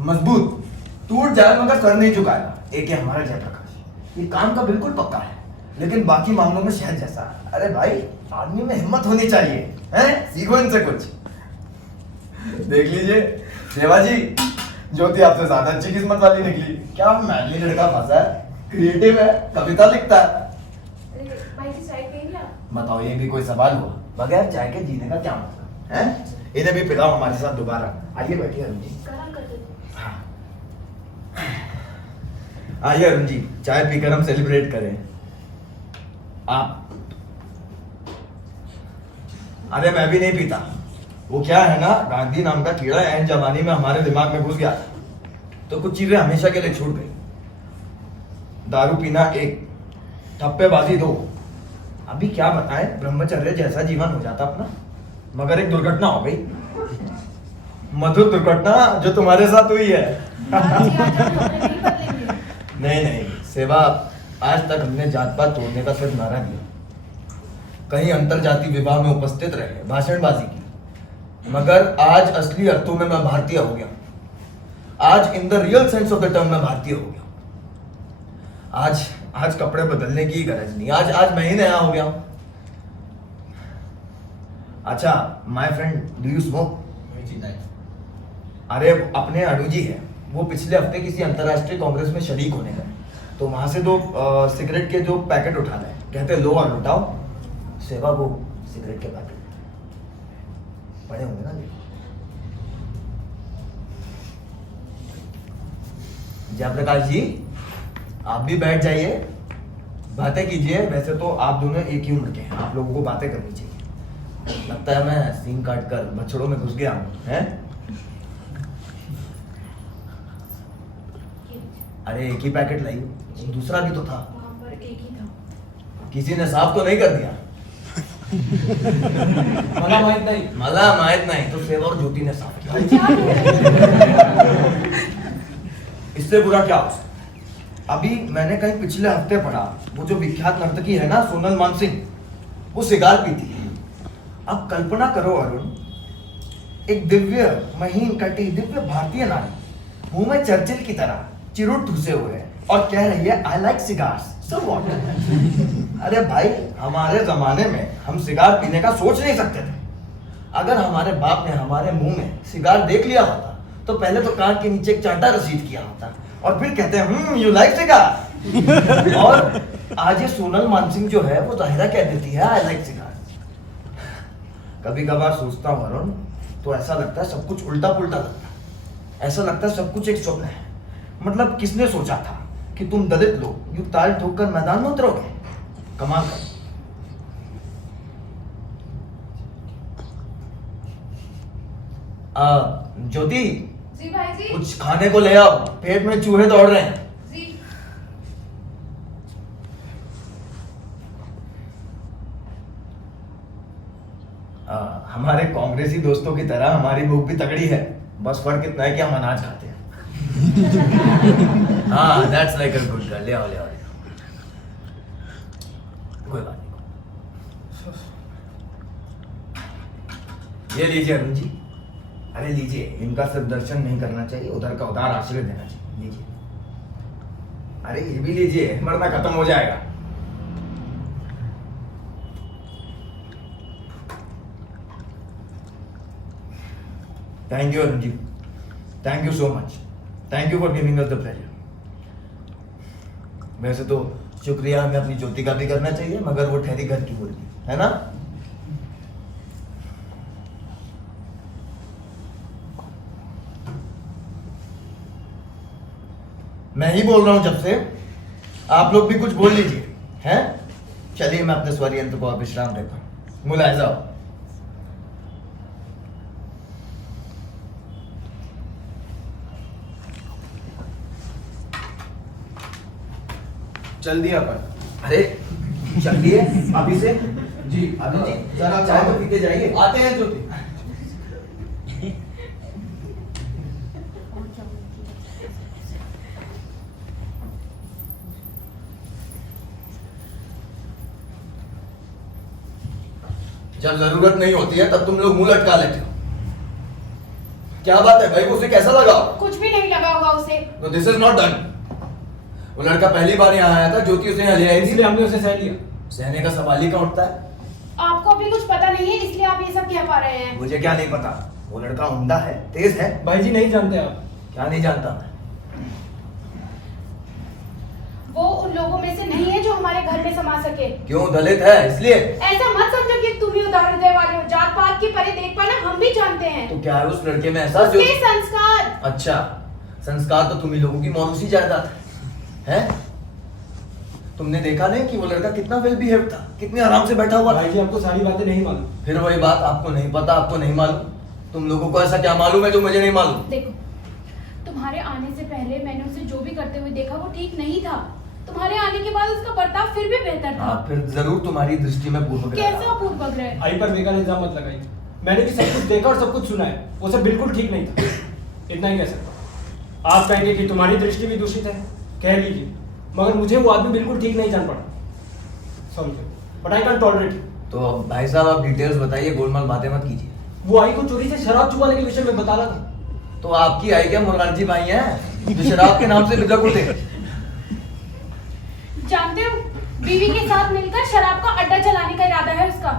मजबूत, टूट जाए मगर सर नहीं झुकाएगा। एक है हमारा जयप्रकाश, ये काम का बिल्कुल पक्का है, लेकिन बाकी मामलों में शहद जैसा। अरे भाई, आदमी में हिम्मत होनी चाहिए, हैं? सीखो इनसे कुछ। देख लीजिए सेवा जी, ज्योति आपसे ज्यादा अच्छी किस्मत वाली निकली। क्या मैनली लड़का फंसा है, क्रिएटिव है, कविता लिखता है। अरे भाई जी चाय पियेंगे आप? बताओ, ये भी कोई सवाल हुआ? बगैर चाय के जीने का क्या मतलब है? इन्हें भी पिलाओ हमारे साथ दोबारा। आइए बैठिए अरुण जी। गरम कर दो। हाँ। आइए अरुण जी, चाय पीकर हम सेलिब्रेट करें। आप? अरे मैं भी नहीं पीता। वो क्या है ना, गांधी नाम का कीड़ा ऐन जवानी में हमारे दिमाग में घुस गया था, तो कुछ चीजें हमेशा के लिए छूट गई। दारू पीना 1, ठप्पेबाजी 2। अभी क्या बताएं, ब्रह्मचर्य जैसा जीवन हो जाता अपना, मगर एक दुर्घटना हो गई। मधुर दुर्घटना जो तुम्हारे साथ हुई है। नहीं नहीं सेवा, आज तक हमने जात पात तोड़ने का सिर्फ नारा दिया, कहीं अंतरजातीय विवाह में उपस्थित रहे, भाषणबाजी की, मगर आज असली अर्थों में मैं भारतीय हो गया। आज in the real sense of the term मैं भारतीय हो गया। आज कपड़े बदलने की गरज नहीं, आज मैं ही नया हो गया। अच्छा my friend, do you smoke? अरे अपने अनु जी है, वो पिछले हफ्ते किसी अंतरराष्ट्रीय कांग्रेस में शरीक होने गए, तो वहां से 2 सिगरेट के जो पैकेट उठा रहे, कहते लो और लुटाओ। सेवा, वो सिगरेट के पैकेट पड़े होंगे ना। जयप्रकाश जी, आप भी बैठ जाइए, बातें कीजिए। वैसे तो आप दोनों एक ही उम्र के हैं, आप लोगों को बातें करनी चाहिए। लगता है मैं सीन काट कर बछड़ों में घुस गया हूँ, हैं? अरे एक ही पैकेट लाई, दूसरा भी तो था। वहाँ पर एक ही था। किसी ने साफ तो नहीं कर दिया? मला माहित नाही. मला माहित नाही तो सेवा और ज्योति ने साफ किया. क्या कह रहे हैं? इससे बुरा क्या हो सकता है? अभी मैंने कहीं पिछले हफ्ते पढ़ा, वो जो विख्यात नर्तकी है ना सोनल मानसिंह, वो सिगार पीती है. अब कल्पना करो अरुण, एक दिव्य महीन कटी दिव्य भारतीय नारी मुंह में चर्चिल की तरह चिरुट ठूसे हुए है और कह रही है I like cigars. So what? अरे भाई, हमारे जमाने में हम सिगार पीने का सोच नहीं सकते थे. अगर हमारे बाप ने हमारे मुंह में सिगार देख लिया होता तो पहले तो कान के नीचे एक चांटा रसीद किया होता और फिर कहते हैं यू लाइक सिगार. और आज ये सोनल मानसिंह जो है वो जाहिरा कह देती है आई लाइक सिगार. कभी कभार सोचता हूँ अरुण, तो ऐसा लगता है सब कुछ उल्टा पुल्टा लगता है. ऐसा लगता है सब कुछ एक स्वप्न है. मतलब किसने सोचा था कि तुम दलित लोग यूं ताल ठोक कर मैदान में उतरोगे? कमाल कर. ज्योति, जी भाई जी. कुछ खाने को ले आओ, पेट में चूहे दौड़ रहे हैं. जी. हमारे कांग्रेसी दोस्तों की तरह हमारी भूख भी तगड़ी है. बस फर्क इतना है कि हम अनाज खाते हैं. हाँ, that's like a good girl. ले आओ ले आओ. कोई बात नहीं. ये लीजिए अरुण जी. अरे लीजिए, इनका सिर्फ दर्शन नहीं करना चाहिए, उधर का उदार आशीर्वाद देना चाहिए. लीजिए. अरे ये भी लीजिए, मरना खत्म हो जाएगा. Thank you Arun ji. Thank you so much. Thank you for giving us the pleasure. वैसे तो शुक्रिया हमें अपनी ज्योति का भी करना चाहिए, मगर वो ठहरी घर की मुर्गी है ना. मैं ही बोल रहा हूं जब से. आप लोग भी कुछ बोल लीजिए. हैं? चलिए मैं अपने स्वर यंत्र को विश्राम देता हूं. मुलायजा हो. चल दिया अपन. अरे चलिए अभी से. जी अभी जी जरा चाय तो पीते जाइए. आते हैं ज्योति. जब जरूरत नहीं होती है तब तुम लोग मुंह लटका लेते हो. क्या बात है भाई, उसे कैसा लगा? कुछ भी नहीं लगा होगा उसे. तो दिस इज नॉट डन. वो लड़का पहली बार यहाँ आया था, ज्योति उसे यहाँ ले आई थी. इसलिए हमने उसे सह लिया. सहने का सवाल ही कहाँ उठता है. आपको अभी कुछ पता नहीं है इसलिए आप ये सब कह पा रहे हैं. मुझे क्या नहीं पता. वो लड़का उम्दा है, तेज है. भाई जी नहीं जानते आप. क्या नहीं जानता मैं? वो उन लोगों में से नहीं है जो हमारे घर में समा सके. क्यों? दलित है इसलिए? ऐसा मत समझो कि तुम ही उदार हृदय वाले हो. जात पात की परे देख पाना हम भी जानते हैं. तो क्या है उस लड़के में ऐसा जो... उसके संस्कार. अच्छा, संस्कार तो तुम ही लोगों की मौरूसी जायदाद है. तुमने देखा नहीं कि वो लड़का कितना वेल बिहेव था, कितने आराम से बैठा हुआ था. भाई जी आपको सारी बातें नहीं मालूम. फिर वही बात, आपको नहीं पता, आपको नहीं मालूम. तुम लोगों को ऐसा क्या मालूम है जो मुझे नहीं मालूम? देखो, तुम्हारे आने से पहले मैंने उसे जो भी करते हुए देखा वो ठीक नहीं था. तुम्हारे आने के बाद उसका बर्ताव फिर भी बेहतर था. फिर जरूर तुम्हारी दृष्टि में पूर्वग्रह था. कैसा पूर्वग्रह? आई पर बेकार इल्जाम मत लगाइए. मैंने भी सब कुछ देखा और सब कुछ सुना है. वो सब बिल्कुल ठीक नहीं था. इतना ही कह सकता. आप कहेंगे कि तुम्हारी दृष्टि भी दूषित है, कह लीजिए, मगर मुझे वो आदमी बिल्कुल ठीक नहीं जान पड़ा. Sorry but I can tolerate. तो भाई साहब आप डिटेल्स बताइए, गोलमाल बातें मत कीजिए. वो आई को चोरी से शराब चुबाने के विषय में बता रहा था. तो आपकी आई क्या मुरारजी भाई हैं जो शराब के नाम से बिजक उठे? जानते हो, बीवी के साथ मिलकर शराब का अड्डा चलाने का इरादा है उसका.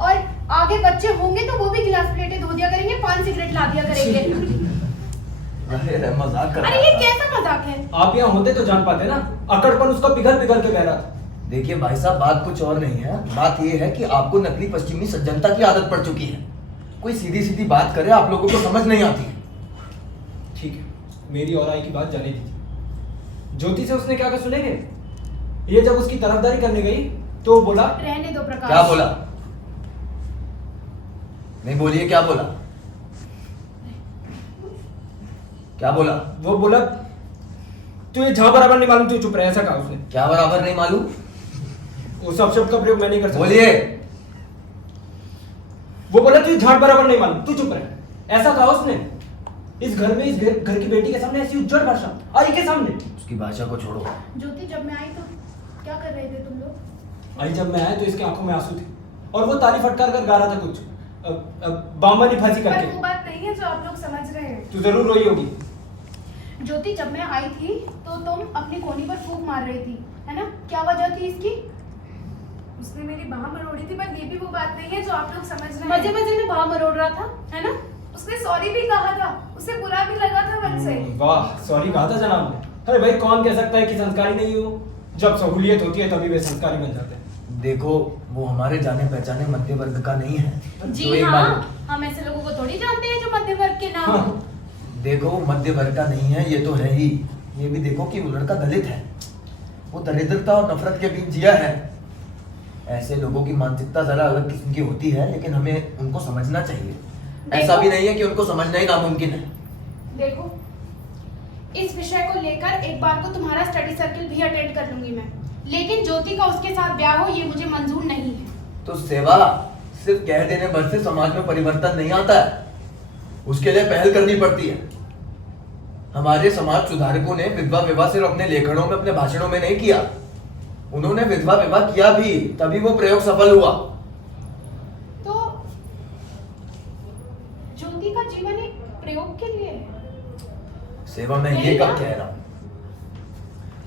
और आगे बच्चे होंगे तो वो भी गिलास प्लेटें धो दिया करेंगे, पान सिगरेट ला दिया करेंगे. अरे मजाक कर अरे रहा ये था. कैसा मजाक है? आप यहाँ होते तो जान पाते ना. अकड़पन उसका पिघल पिघल के बह रहा था. देखिए भाई साहब, बात कुछ और नहीं है. बात ये है कि आपको नकली पश्चिमी सज्जनता की आदत पड़ चुकी है. कोई सीधी सीधी बात करे आप लोगों को समझ नहीं आती है. ठीक है, मेरी और आई की बात जाने दीजिए. ज्योति से उसने क्या कहा सुनेंगे. ये जब उसकी तरफदारी करने गई तो बोला. रहने दो प्रकाश. क्या बोला? नहीं बोलिए, क्या बोला? क्या बोला? वो बोला तुझे जहां बराबर नहीं मालूम तू चुप रहे. ऐसा कहा उसने. क्या बराबर नहीं मालूम? वो सब शब्द का प्रयोग मैं नहीं कर सकता. बोलिए. वो बोला तुझे झाट बराबर नहीं मालूम, तू चुप रह। ऐसा कहा उसने इस घर में, इस घर की बेटी के सामने ऐसी उज्जवल भाषा, आई के सामने। उसकी भाषा को छोड़ो। ज्योति जब मैं आई तो क्या कर रहे थे तुम लोग? आई जब मैं आया तो इसकी आंखों में आंसू थे और वो ताली फटकार कर गा रहा था कुछ बामनी फांसी पर करके। वो बात नहीं है जो आप लोग समझ रहे हैं। तू जरूर रोई होगी। ज्योति जब मैं आई थी तो तुम अपनी कोनी पर फूंक मार रही थी, है ना? क्या वजह थी इसकी? उसने मेरी बाह मरोड़ी थी, पर ये भी वो बात नहीं है जो आप लोग समझ रहे मजे हैं। मजे में बाह मरोड़ रहा था, है ना? उसने सॉरी भी कहा था, उसे बुरा भी लगा था मन से। वाह, सॉरी कहा था जनाब ने। अरे भाई, कौन कह सकता है कि संस्कारी नहीं हो? जब सहूलियत होती है तभी वे संस्कारी बन जाते हैं। देखो, वो हमारे जाने पहचाने मध्य वर्ग का नहीं है। जो जी एक हाँ, बार- हम ऐसे लोगों को थोड़ी जानते हैं जो मध्य वर्ग के नाम हाँ। हो। देखो, मध्य वर्ग का नहीं है, ये तो है ही। ये भी देखो कि वो लड़का दलित है। वो दरिद्रता और नफरत के बीच जिया है। ऐसे लोगों की मानसिकता जरा अलग किस्म की होती है, लेकिन हमें उनको समझना चाहिए। ऐसा भी नहीं है कि उनको समझना ही नामुमकिन है। देखो, इस विषय को लेकर एक बार को तुम्हारा स्टडी सर्कल भी अटेंड कर लूंगी मैं, लेकिन ज्योति का उसके साथ ब्याह हो ये मुझे मंजूर नहीं है। तो सेवा सिर्फ कह देने भर से समाज में परिवर्तन नहीं आता है, उसके लिए पहल करनी पड़ती है। हमारे समाज सुधारकों ने विधवा विवाह सिर्फ अपने लेखनों में, अपने भाषणों में नहीं किया। उन्होंने विधवा विवाह किया भी, तभी वो प्रयोग सफल हुआ। तो ज्योति का जीवन एक प्रयोग के लिए है। सेवा मैं ये कब कह रहा हूँ?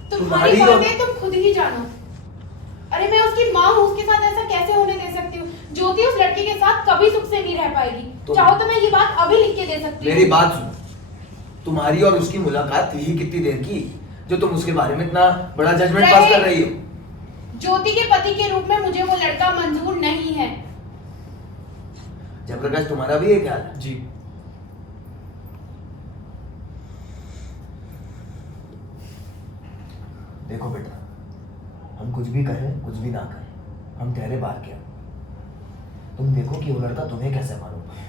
तुम्हारी तुम्हारी और- बातें तुम खुद ही जानो। अरे मैं उसकी माँ हूँ, उसके साथ ऐसा कैसे होने दे सकती हूँ? ज्योति उस लड़के के साथ कभी सुख से नहीं रह पाएगी। चाहो तो मैं ये बात अभी लिख के दे सकती हूँ। मेरी बात सुनो। तुम्हारी और उसकी मुलाकात थी ही कितनी देर की, जो तुम उसके बारे में इतना बड़ा जजमेंट पास कर रही हो? ज्योति के पति के रूप में मुझे वो लड़का मंजूर नहीं है। जयप्रकाश, तुम्हारा भी ये ख्याल है? जी। देखो बेटा, हम कुछ भी कहें कुछ भी ना कहें, हम ठहरे बाहर क्या। तुम देखो कि वो लड़का तुम्हें कैसे मालूम पड़ा।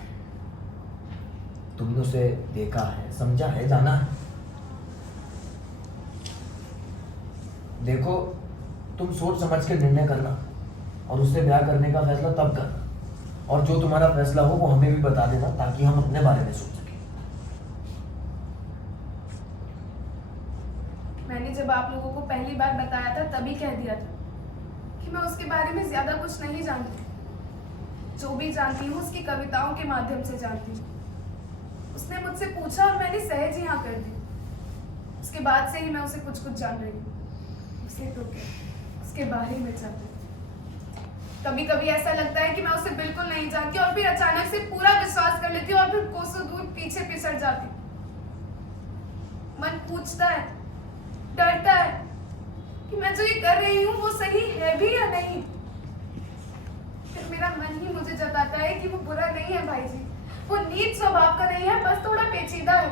तुमने उसे देखा है, समझा है, जाना है। देखो, तुम सोच समझ के निर्णय करना और उससे ब्याह करने का फैसला तब करना, और जो तुम्हारा फैसला हो वो हमें भी बता देना, ताकि हम अपने बारे में सोच सकें। मैंने जब आप लोगों को पहली बार बताया था तभी कह दिया था कि मैं उसके बारे में ज्यादा कुछ नहीं जानती। जो भी जानती हूँ उसकी कविताओं के माध्यम से जानती हूँ। उसने मुझसे पूछा और मैंने सहज ही हाँ कर दी। उसके बाद से ही मैं उसे कुछ कुछ जान रही हूँ। उसे तो क्या, उसके बारे में जानती हूँ। कभी कभी ऐसा लगता है कि मैं उसे बिल्कुल नहीं जानती और फिर अचानक से पूरा विश्वास कर लेती हूँ और फिर कोसों दूर पीछे पिसड़ जाती हूँ। मन पूछता है, डरता है कि मैं जो ये कर रही हूँ वो सही है भी या नहीं। फिर मेरा मन ही मुझे जताता है कि वो बुरा नहीं है भाई जी, वो नीच स्वभाव का नहीं है, बस थोड़ा पेचीदा है।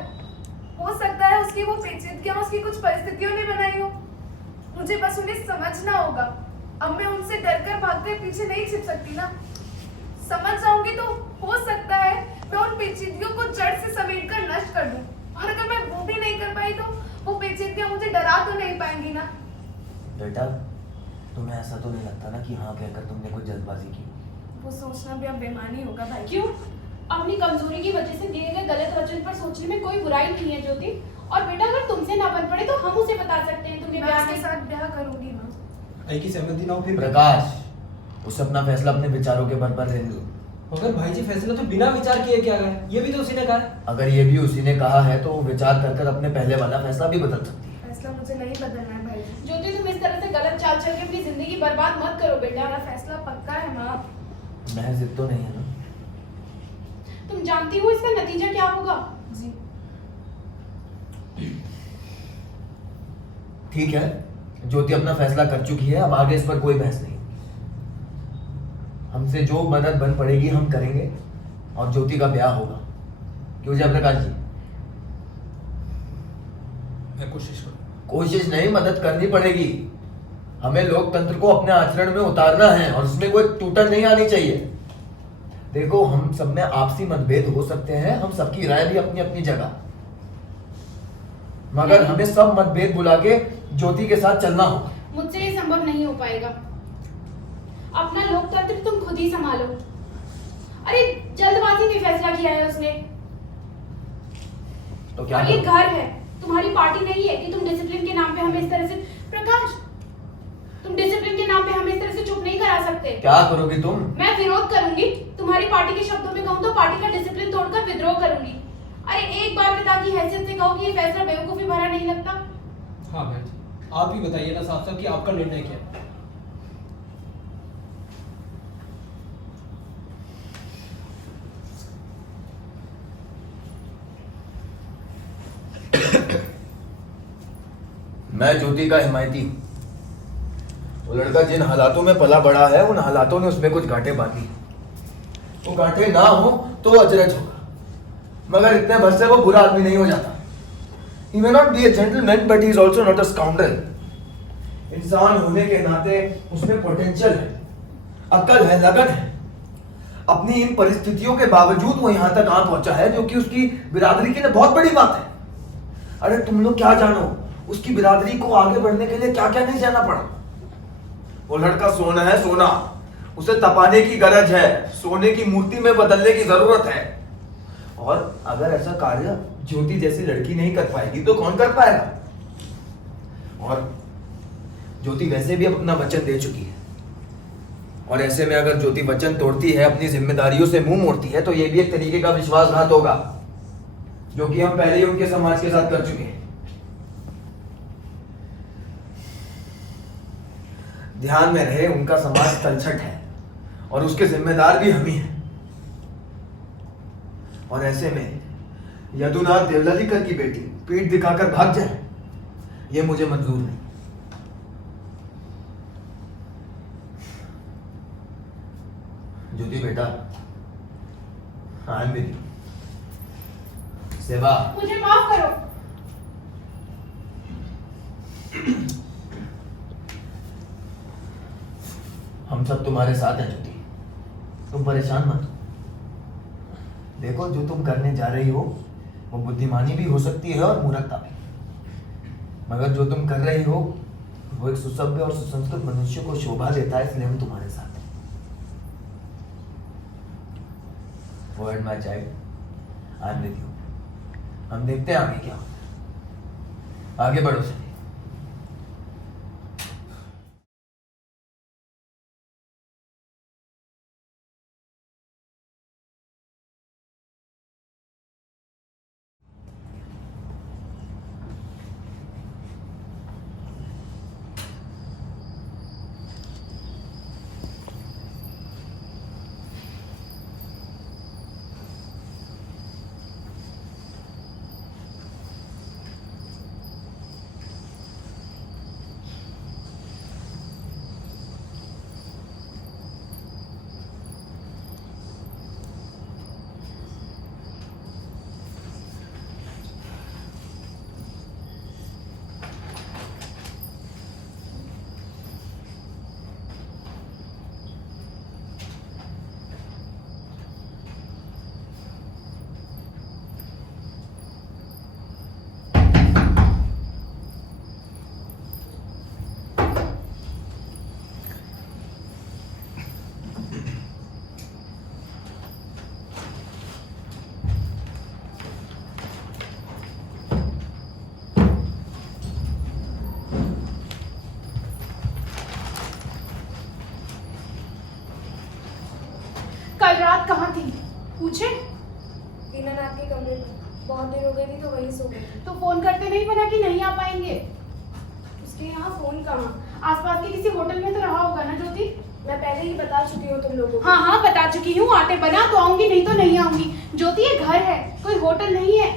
हो सकता है उसकी वो पेचीदगियां उसकी कुछ परिस्थितियों ने बनाई हो। मुझे बस उन्हें समझना होगा। अब मैं उनसे डरकर भागकर पीछे नहीं छिप सकती ना। समझ जाऊंगी तो हो सकता है मैं उन पेचीदगियों को जड़ से समेट कर नष्ट कर दूं। और अगर मैं वो भी नहीं कर पाई तो वो पेचीदगियां मुझे डरा तो नहीं पाएंगी ना। बेटा, तुम्हें ऐसा तो नहीं लगता ना कि हाँ कहकर तुमने कोई जल्दबाजी की? वो सोचना भी अब बेमानी होगा भाई। क्यों? अपनी कमजोरी की वजह से दिए गए गलत वचन पर सोचने में कोई बुराई नहीं है ज्योति। और बेटा, अगर तुमसे ना बन पड़े तो हम उसे बता सकते हैं तुमने मैं ब्याह उसके के साथ ब्याह करूंगी माँ। आई की सहमति ना हो फिर प्रकाश, उसे अपना फैसला अपने विचारों के बल पर रहने दो। अगर भाई जी फैसला तो बिना विचार किए किया गया, ये भी तो उसी ने कहा है। अगर ये भी उसी ने कहा है तो वो विचार कर कर अपने पहले वाला फैसला भी बदल सकती है। फैसला मुझे नहीं बदलना है भाई जी। ज्योति, तुम इस तरह से गलत चाल चल के अपनी जिंदगी बर्बाद मत करो बेटा। मेरा फैसला पक्का है माँ। महज जिद तो नहीं है ना? तुम जानती हो इसका नतीजा क्या होगा? जी ठीक है, ज्योति अपना फैसला कर चुकी है, अब आगे इस पर कोई बहस नहीं। हमसे जो मदद बन पड़ेगी हम करेंगे और ज्योति का ब्याह होगा। क्यों जयप्रकाश जी? मैं कोशिश करूँ। कोशिश नहीं, मदद करनी पड़ेगी। हमें लोकतंत्र को अपने आचरण में उतारना है और उसमें कोई टूटन नहीं आनी चाहिए। देखो, हम सब में आपसी मतभेद हो सकते हैं, हम सबकी राय भी अपनी अपनी जगह, मगर हमें सब मतभेद भुला के ज्योति के साथ चलना होगा। मुझसे ये संभव नहीं हो पाएगा। अपना लोकतंत्र तुम खुद ही संभालो। अरे जल्दबाजी में फैसला किया है उसने। तो क्या और ये करूं? घर है, तुम्हारी पार्टी नहीं है कि तुम डिसिप्लिन के नाम पे हमें इस तरह से। प्रकाश, तुम डिसिप्लिन के नाम पे हमें इस तरह से चुप नहीं करा सकते। क्या करोगी तुम? मैं विरोध करूंगी। तुम्हारी पार्टी के शब्दों में कहूँ तो पार्टी का डिसिप्लिन तोड़कर विद्रोह करूंगी। अरे एक बार पिता की हैसियत से कहो कि ये फैसला बेवकूफी भरा नहीं लगता। हाँ बहन जी, आप ही बताइए ना साफ साफ कि आपका निर्णय क्या है। मैं ज्योति का हिमायती हूँ। वो लड़का जिन हालातों में पला बड़ा है, उन हालातों ने उसमें कुछ गांठें बांधी। वो गांठें ना हो तो वो अजरज होगा, मगर इतने भर से वो बुरा आदमी नहीं हो जाता। He may not be a gentleman, but he is also not a scoundrel. इंसान होने के नाते उसमें पोटेंशियल है, अक्ल है, लगन है। अपनी इन परिस्थितियों के बावजूद वो यहाँ तक आ पहुंचा है, जो कि उसकी बिरादरी के लिए बहुत बड़ी बात है। अरे तुम लोग क्या जानो उसकी बिरादरी को आगे बढ़ने के लिए क्या क्या नहीं जाना पड़ा। वो लड़का सोना है, सोना, उसे तपाने की गरज है, सोने की मूर्ति में बदलने की जरूरत है। और अगर ऐसा कार्य ज्योति जैसी लड़की नहीं कर पाएगी तो कौन कर पाएगा। और ज्योति वैसे भी अब अपना वचन दे चुकी है, और ऐसे में अगर ज्योति वचन तोड़ती है, अपनी जिम्मेदारियों से मुंह मोड़ती है, तो ये भी एक तरीके का विश्वासघात होगा, जो कि हम पहले ही उनके समाज के साथ कर चुके हैं। ध्यान में रहे, उनका समाज तलछट है और उसके जिम्मेदार भी हम ही हैं। और ऐसे में यदुनाथ देवललिकर की बेटी पीठ दिखाकर भाग जाए, ये मुझे मंजूर नहीं। ज्योति बेटा, आई एम सेवा। मुझे माफ करो। हम सब तुम्हारे साथ हैं ज्योति, तुम परेशान मत। देखो जो तुम करने जा रही हो वो बुद्धिमानी भी हो सकती है और मूर्खता भी, मगर जो तुम कर रही हो वो एक सुसभ्य और सुसंस्कृत मनुष्य को शोभा देता है, इसलिए हम तुम्हारे साथ हैं। Go ahead, my child. I'm with you. हम देखते हैं आगे क्या होता है। आगे बढ़ो सभी। कल रात कहाँ थी पूछे? दीनानाथ के कमरे में बहुत देर हो गई थी तो वहीं सो गई थी। तो फोन करते नहीं बना कि नहीं आ पाएंगे? उसके यहाँ फोन कहाँ? आसपास के किसी होटल में तो रहा होगा ना ज्योति? मैं पहले ही बता चुकी हूँ तुम लोगों को। हाँ हाँ बता चुकी हूँ, आते बना तो आऊंगी, नहीं तो नहीं आऊंगी। ज्योति ये घर है, कोई होटल नहीं है।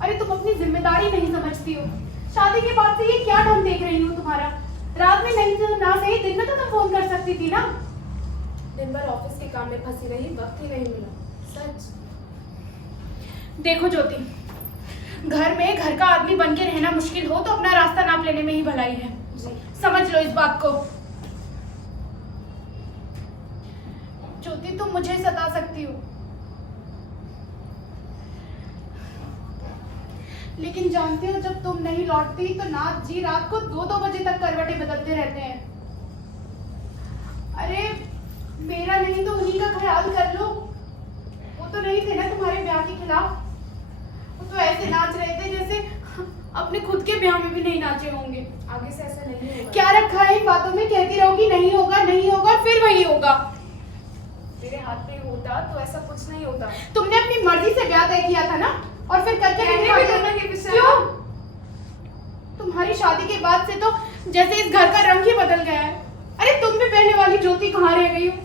अरे तुम अपनी जिम्मेदारी नहीं समझती हो। शादी के बाद से ये क्या ढंग देख रही हूँ तुम्हारा? रात में नहीं तो ना सही, दिन में तो तुम फोन कर सकती थी ना। दिन भर ऑफिस के काम में फंसी रही, वक्त ही नहीं मिला। सच। देखो ज्योति, घर में घर का आदमी बन के रहना मुश्किल हो तो अपना रास्ता नाप लेने में ही भलाई है। जी। समझ लो इस बात को। ज्योति तुम मुझे सता सकती हो, लेकिन जानते हो जब तुम नहीं लौटती तो नाथ जी रात को 2-2 बजे तक करवटें बदलते रहते हैं। अरे मेरा नहीं तो उन्हीं का ख्याल कर लो। तो नहीं थे ना तुम्हारे ब्याह के खिलाफ। वो तो ऐसे नाच रहे थे जैसे अपने खुद के ब्याह में भी नहीं नाचे होंगे। आगे से ऐसा नहीं होगा। क्या रखा है इन बातों में? कहती रहोगी नहीं होगा नहीं होगा, फिर वही होगा। मेरे हाथ में होता तो ऐसा कुछ नहीं होता। तुमने अपनी मर्जी से ब्याह तय किया था ना, और फिर करके मैंने दिखा भी दिया। दोनों के पीछे क्यों? तुम्हारी शादी के बाद से तो जैसे इस घर का रंग ही बदल गया है। अरे तुम भी पहले वाली ज्योति कहाँ रह गई हो?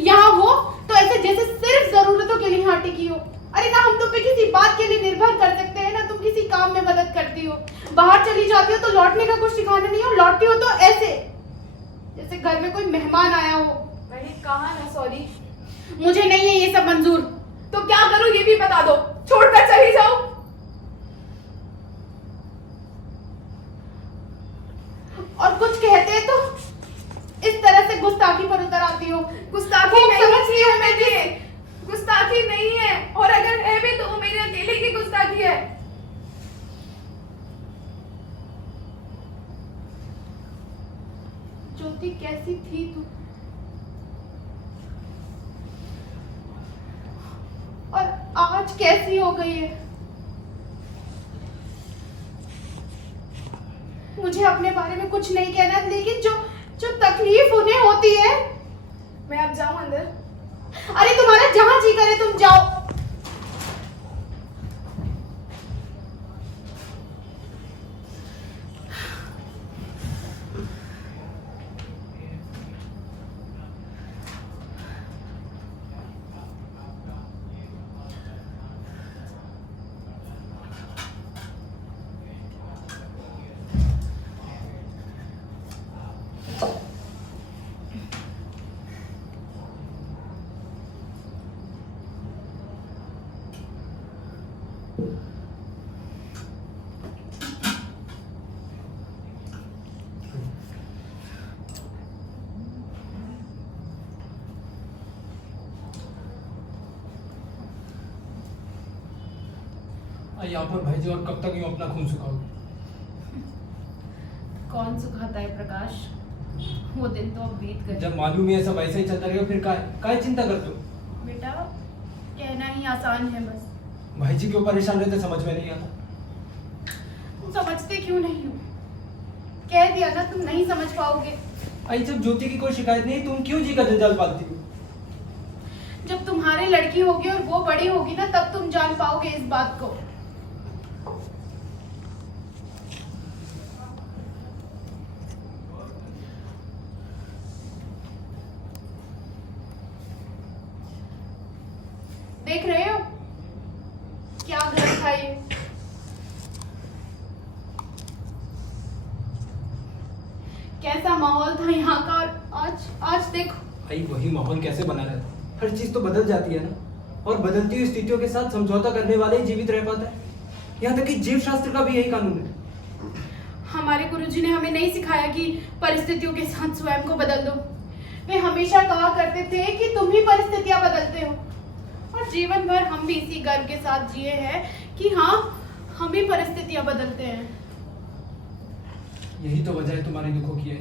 यहाँ हो तो ऐसे जैसे सिर्फ जरूरतों के लिए यहाँ टिकी हो। अरे ना हम तुम पे किसी बात के लिए निर्भर कर सकते हैं, ना तुम किसी काम में मदद करती हो। बाहर चली जाती हो तो लौटने का कुछ ठिकाना नहीं हो, लौटती हो तो ऐसे जैसे घर में कोई मेहमान आया हो। मैंने कहा ना सॉरी। मुझे नहीं है ये सब मंजूर। तो क्या करूं ये भी बता दो, छोड़कर चली जाऊं? और कुछ कहते हैं तो इस तरह से गुस्ताखी पर उतर आती हो। गुस्ताखी खूब नहीं समझती है हो मैंने, गुस्ताखी नहीं है, और अगर है भी तो वो मेरे अकेले की गुस्ताखी है। ज्योति कैसी थी तू, और आज कैसी हो गई है? मुझे अपने बारे में कुछ नहीं कहना, लेकिन जो जो तकलीफ उन्हें होती है। मैं अब जाऊं अंदर? अरे तुम्हारा जहां जी करे तुम जाओ। यहाँ पर भाई जी, और कब तक यूं अपना खून सुखाओगे? कौन सुखाता है प्रकाश, वो दिन तो अब बीत गए। जब मालूम ही है सब ऐसे ही चलता रहेगा, फिर काहे चिंता करते हो? बेटा कहना ही आसान है, बस भाई जी क्यों परेशान रहते, समझ में नहीं आता। तुम समझते क्यों नहीं हो? कह दिया ना, तुम नहीं समझ पाओगे। आई जब ज्योति की कोई शिकायत नहीं, तुम क्यों जी का जंजाल पालती हो? जब तुम्हारी लड़की होगी और वो बड़ी होगी ना, तब तुम जान पाओगे इस बात को। देख रहे हो क्या घर था ये? कैसा माहौल था यहाँ का, और आज देखो। भाई वही माहौल कैसे बना रहता है? हर चीज तो बदल जाती है ना, और बदलती हुई स्थितियों के साथ समझौता करने वाले ही जीवित रह पाता है। यहाँ तक कि जीव शास्त्र का भी यही कानून है। हमारे गुरुजी ने हमें नहीं सिखाया कि परिस्थितियों के साथ स्वयं को बदल दो। वे हमेशा कहा करते थे कि तुम ही परिस्थितियां बदलते हो, और जीवन भर हम भी इसी गर्व के साथ जिए हैं कि हाँ, हम ही परिस्थितियां बदलते हैं। यही तो वजह है तुम्हारे दुखों की है।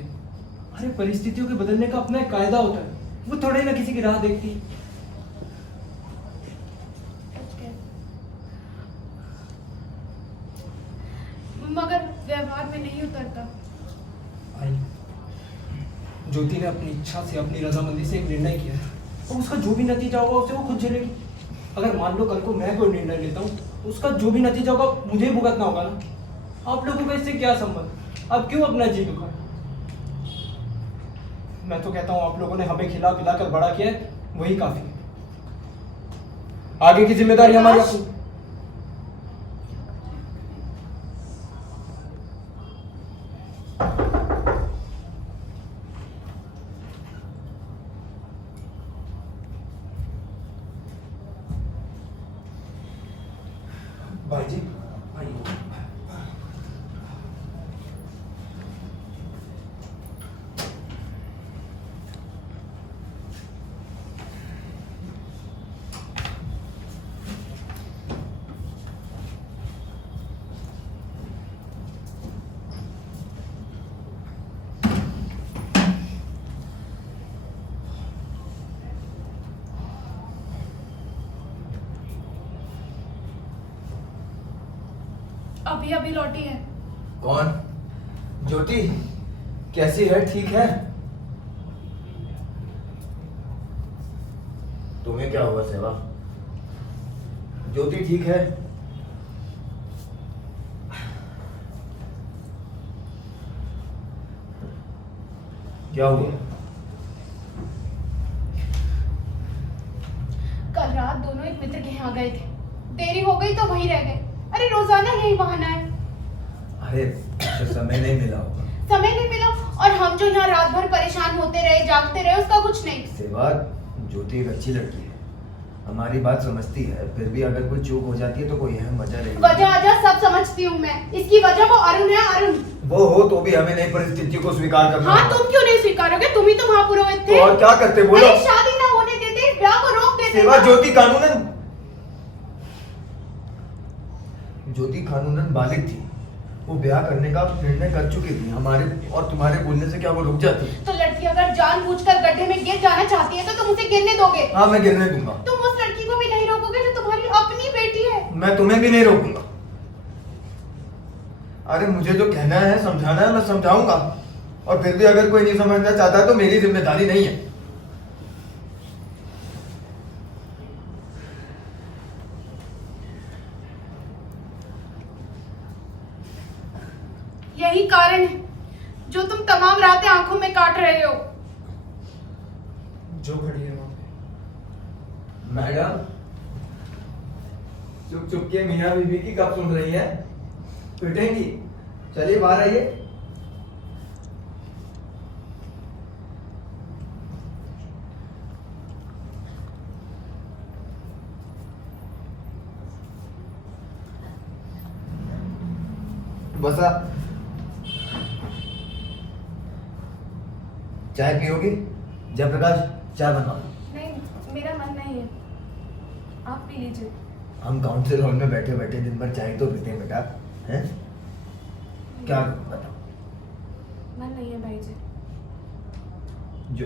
अरे परिस्थितियों के बदलने का अपना एक कायदा होता है, वो थोड़े ना किसी की राह देखती। मगर व्यवहार में नहीं उतरता। आई ज्योति ने अपनी इच्छा से, अपनी रजामंदी से एक निर्णय किया है, और उसका जो भी नतीजा होगा उसे वो खुद झेलेगी। अगर मान लो कल को मैं कोई निर्णय लेता हूँ, उसका जो भी नतीजा होगा मुझे ही भुगतना होगा ना। आप लोगों का इससे क्या संबंध? आप क्यों अपना जी दुखा? मैं तो कहता हूँ आप लोगों ने हमें खिला पिला कर बड़ा किया है, वही काफी है। आगे की जिम्मेदारी हमारी अपनी। भाई जी आइए। अभी अभी लौटी है। कौन? ज्योति कैसी है? ठीक है? तुम्हें क्या हुआ सेवा? ज्योति ठीक है? क्या हुआ? कल रात दोनों एक मित्र के यहाँ गए थे, देरी हो गई तो वहीं रह गए। अरे रोजाना यही बहाना है। अरे तो समय नहीं मिला होगा। समय नहीं मिला, और हम जो यहाँ रात भर परेशान होते रहे, जागते रहे, उसका कुछ नहीं। सेवा, ज्योति एक अच्छी लड़की है, हमारी बात समझती है, फिर भी अगर कोई चूक हो जाती है तो कोई अहम वजह नहीं। वजह वजह सब समझती हूँ मैं। इसकी वजह वो अरुण है, अरुण। वो हो तो भी हमें नई परिस्थिति को स्वीकार करना हाँ, होगा। तुम क्यों नहीं स्वीकारोगे? तुम ही तो महापुरोहित थे। तो और क्या करते बोलो? अरे शादी ना होने देते, ब्याह को रोक देते। सेवा, ज्योति कानूनन बालिग थी, वो ब्याह करने का निर्णय कर चुकी थी। हमारे और तुम्हारे बोलने से क्या वो रुक जाती? तो लड़की अगर जानबूझकर गड्ढे में गिर जाना चाहती है तो तुम उसे गिरने दोगे? हाँ, मैं गिरने दूंगा। तुम उस लड़की को भी नहीं रोकोगे जो तुम्हारी अपनी बेटी है। मैं तुम्हें भी नहीं रोकूंगा। अरे मुझे जो कहना है, समझाना है, मैं समझाऊंगा, और फिर भी अगर कोई नहीं समझना चाहता तो मेरी जिम्मेदारी नहीं है। यही कारण है जो तुम तमाम रातें आंखों में काट रहे हो। जो खड़ी है वहां पे। मैडम, चुप चुप के मियाँ बीबी की कब सुन रही है? पिटेंगी। चलिए बाहर आइए। बसा। चाय पियोगी? जयप्रकाश, चाय बनवा। नहीं, मेरा मन नहीं है, आप पी लीजिए। हम काउंसिल हॉल में बैठे बैठे दिन भर चाय तो पीते हैं बेटा, हैं? क्या बताओ? मन नहीं है भाई जी।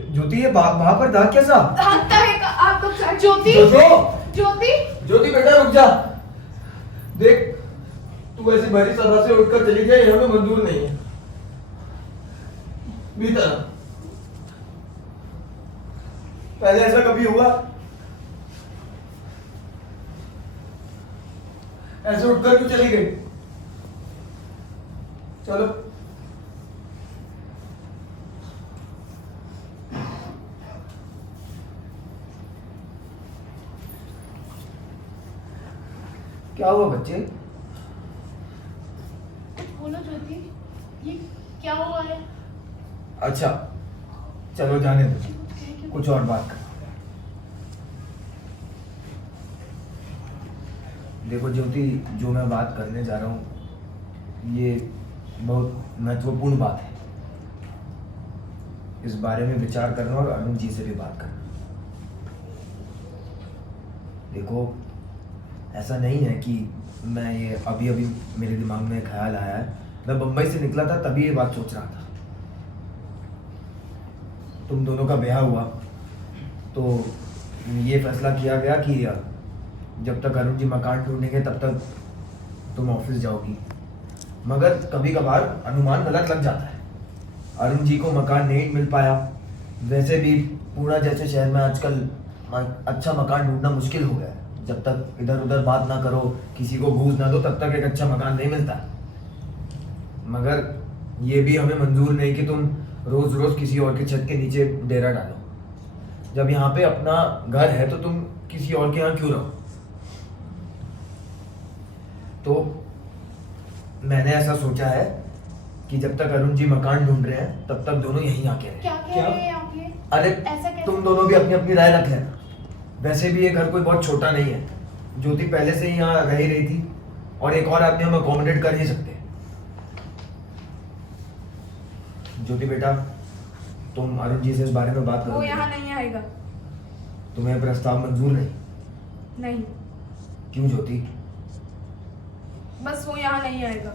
ज्योति, ये वहां पर दाग कैसा? भागता है का आप लोग चाय। ज्योति, ज्योति, ज्योति, ज्योति बेटा रुक जा। देख, तू ऐसी भरी सभा से उठकर चली जाए, हमें मंजूर नहीं है। भीतर आ। पहले ऐसा कभी हुआ? ऐसे उठकर क्यों चली गई? चलो। क्या हुआ बच्चे? बोलो ज्योति, ये क्या हुआ है? अच्छा, चलो जाने दो, कुछ और बात करो। देखो ज्योति, जो मैं बात करने जा रहा हूँ ये बहुत महत्वपूर्ण बात है। इस बारे में विचार करना और अरुण जी से भी बात करना। देखो, ऐसा नहीं है कि मैं ये अभी अभी मेरे दिमाग में ख्याल आया है। मैं बम्बई से निकला था तभी ये बात सोच रहा था। तुम दोनों का ब्याह हुआ तो ये फैसला किया गया कि जब तक अरुण जी मकान ढूंढेंगे तब तक तुम ऑफिस जाओगी। मगर कभी कभार अनुमान गलत लग जाता है। अरुण जी को मकान नहीं मिल पाया। वैसे भी पुणे जैसे शहर में आजकल अच्छा मकान ढूंढना मुश्किल हो गया है। जब तक इधर उधर बात ना करो, किसी को घूस ना दो, तब तक एक अच्छा मकान नहीं मिलता। मगर ये भी हमें मंजूर नहीं कि तुम रोज रोज किसी और की छत के नीचे डेरा डालो। जब यहाँ पे अपना घर है तो तुम किसी और के यहाँ क्यों रहो? तो मैंने ऐसा सोचा है कि जब तक अरुण जी मकान ढूंढ रहे हैं तब तक दोनों यहीं आके रहे। क्या कह रहे हैं आप ये? अरे ऐसा कैसे? तुम दोनों भी अपनी अपनी राय रख लेना। वैसे भी ये घर कोई बहुत छोटा नहीं है। ज्योति पहले से ही यहाँ रह ही रही थी और एक और आदमी हम अकोमोडेट कर ही सकते हैं। ज्योति बेटा, तुम अरुण जी से इस बारे में बात करो। वो यहाँ नहीं आएगा। तुम्हें प्रस्ताव मंजूर नहीं? नहीं, क्यों ज्योति? बस वो यहाँ नहीं आएगा।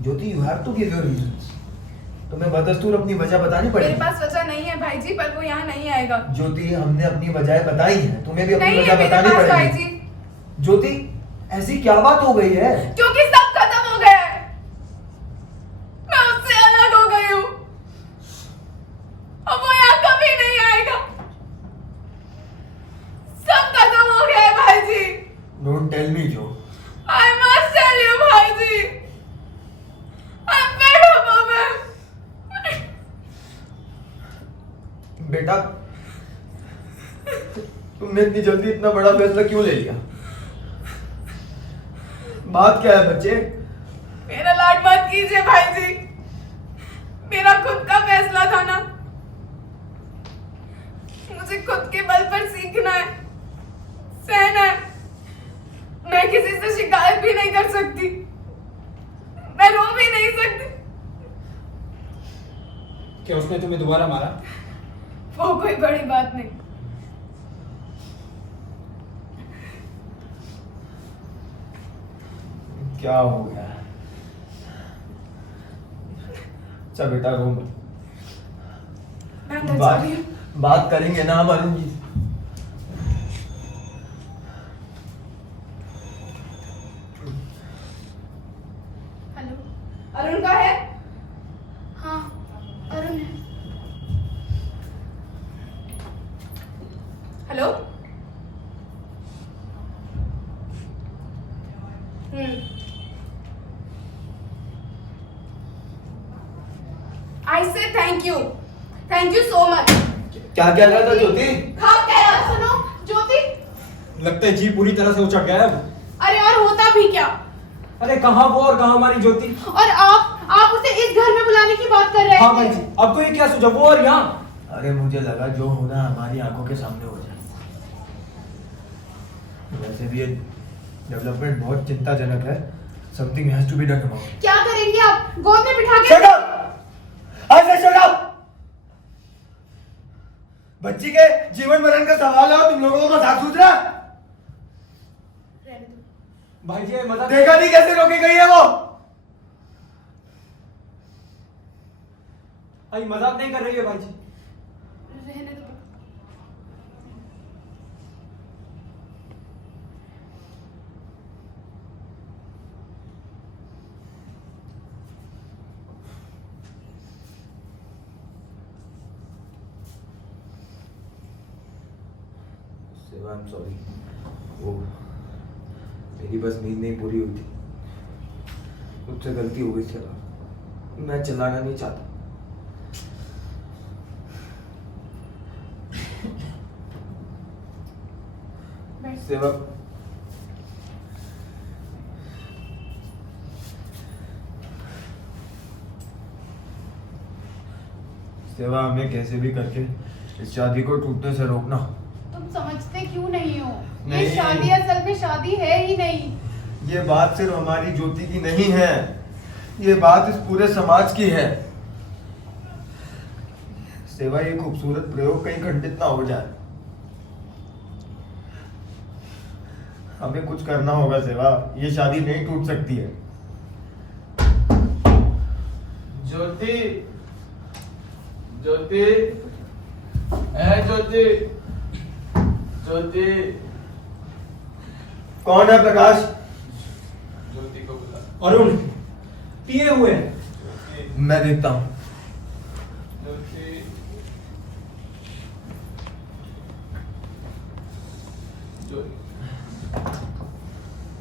Jyoti, you have to give your reasons. तुम्हें बदस्तूर अपनी वजह बतानी मेरे पड़ेगी। पास वजह नहीं है भाई जी, पर वो यहाँ नहीं आएगा। ज्योति, हमने अपनी वजह बताई है, तुम्हें भी अपनी नहीं है वजह मेरे बतानी पास भाई पड़ेगी। जी, ज्योति, ऐसी क्या बात हो गई है? क्योंकि सब खत्म हो गया बेटा तुमने इतनी जल्दी इतना बड़ा फैसला क्यों ले लिया? बात क्या है बच्चे? मेरा लाड मत कीजिए भाई जी, मेरा खुद का फैसला था ना। मुझे खुद के बल पर सीखना है, सहना है। मैं किसी से शिकायत भी नहीं कर सकती, मैं रो भी नहीं सकती। क्या उसने तुम्हें दोबारा मारा? वो कोई बड़ी बात नहीं। क्या हो गया? अच्छा बेटा रो मत। मैं अंदर जा रही हूँ। बात करेंगे ना हम अरुण जी। हेलो। अरुण का है? हाँ, अरुण है। हेलो। आई से थैंक यू सो मच। क्या कह रहा था ज्योति? हाँ कह रहा था। सुनो ज्योति। लगता है जी पूरी तरह से उचट गया है वो। अरे और होता भी क्या? अरे कहाँ वो और कहाँ हमारी ज्योति? और आप उसे इस घर में बुलाने की बात कर रहे हाँ थे। भाई जी, आपको ये क्या सूझा? वो और यहाँ? अरे मुझे लगा जो होना हमारी आंखों के सामने हो जाए। वैसे भी ये डेवलपमेंट बहुत चिंताजनक है। Something has to be done about it. क्या करेंगे आप? गोद में बिठा के? Shut up! आई से शट अप! बच्ची के जीवन मरण का सवाल है और तुम लोगों को मजाक सूझ रहा है? भाई जी ये मजाक। देखा नहीं कैसे रोकी गई है वो? आई मजाक नहीं कर रही है भाई जी। रहने दो। सेवा, आई एम सॉरी। वो मेरी बस नींद नहीं पूरी हुई थी, मुझसे गलती हो गई सेवा। मैं चिल्लाना नहीं चाहता। सेवा, सेवा हमें कैसे भी करके इस शादी को टूटने से रोकना। तुम समझते क्यों नहीं हो? ये नहीं। शादी असल में शादी है ही नहीं। ये बात सिर्फ हमारी ज्योति की नहीं है, ये बात इस पूरे समाज की है। सेवा, ये खूबसूरत प्रयोग कहीं खंडित ना हो जाए। हमें कुछ करना होगा सेवा, ये शादी नहीं टूट सकती है। ज्योति, ज्योति, ए ज्योति, ज्योति। कौन है प्रकाश? ज्योति को बुला। अरुण पिए हुए हैं। ज्योति, मैं देखता हूँ। ज्योति,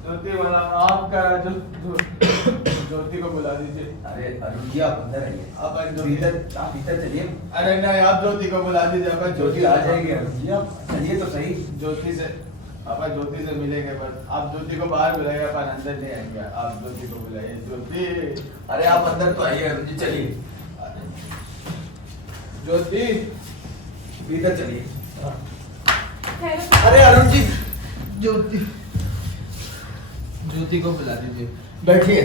ज्योति वाला आपका ज्योति को बुला दीजिए। अरे अरुण जी, आप अंदर आइए। आप आप भीतर चलिए। अरे नहीं, आप ज्योति को बुला दीजिए। अपन ज्योति आ जाएगी। अरुण जी आप चलिए तो सही। ज्योति से अपन ज्योति से मिलेंगे, बट आप ज्योति को बाहर बुलाइए, अपन अंदर नहीं आएंगे। आप ज्योति को बुलाइए। ज्योति, अरे आप अंदर तो आइए अरुण जी, चलिए। ज्योति, भीतर चलिए। हेलो। अरे अरुण जी, ज्योति ज्योति को बुला दीजिए। बैठिए।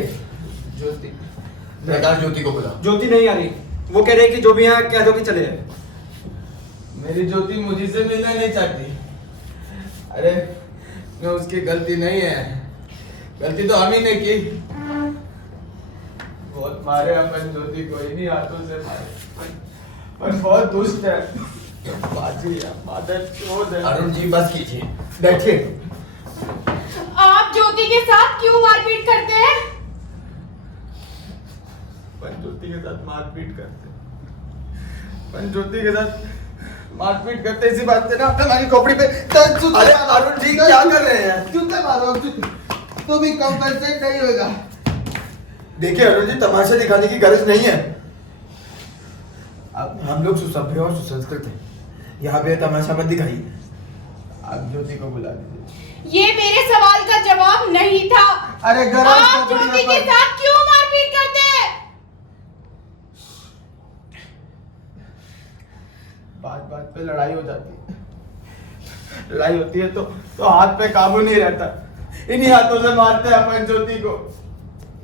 ज्योति, प्रकाश, ज्योति को बुला। ज्योति नहीं आ रही। वो कह रहे हैं कि जो भी यहाँ कह दो कि चले जाए। मेरी ज्योति मुझे से मिलना नहीं चाहती। अरे मैं उसकी गलती नहीं है, गलती तो हम ही ने की। बहुत मारे अपन ज्योति को, इन्हीं हाथों से मारे, पर बहुत दुष्ट है। बाजी है, मादर चोद है। अरुण जी बस कीजिए, बैठिए। आप ज्योति के साथ क्यों मारपीट करते हैं? अपन ज्योति के साथ मारपीट करते, अपन ज्योति के साथ मारपीट करते, इसी बात से ना हमारी खोपड़ी पे। अरे अरुण जी क्या कर रहे हैं? जूते मारो, तो भी कंपनसेट नहीं होगा। देखिए अरुण जी, तमाशा दिखाने की गरज नहीं है। अब हम लोग सुसभ्य और सुसंस्कृत हैं। यहाँ पे तमाशा मत दिखाइए। आप ज्योति को बुला दीजिए। ये मेरे सवाल का जवाब नहीं था। अरे गरज आप तो ज्योति के बढ़िया साथ क्यों मारपीट करते हैं? बात बात पे लड़ाई हो जाती है। लड़ाई होती है तो हाथ पे काबू नहीं रहता। इन्हीं हाथों से मारते हैं अपन ज्योति को,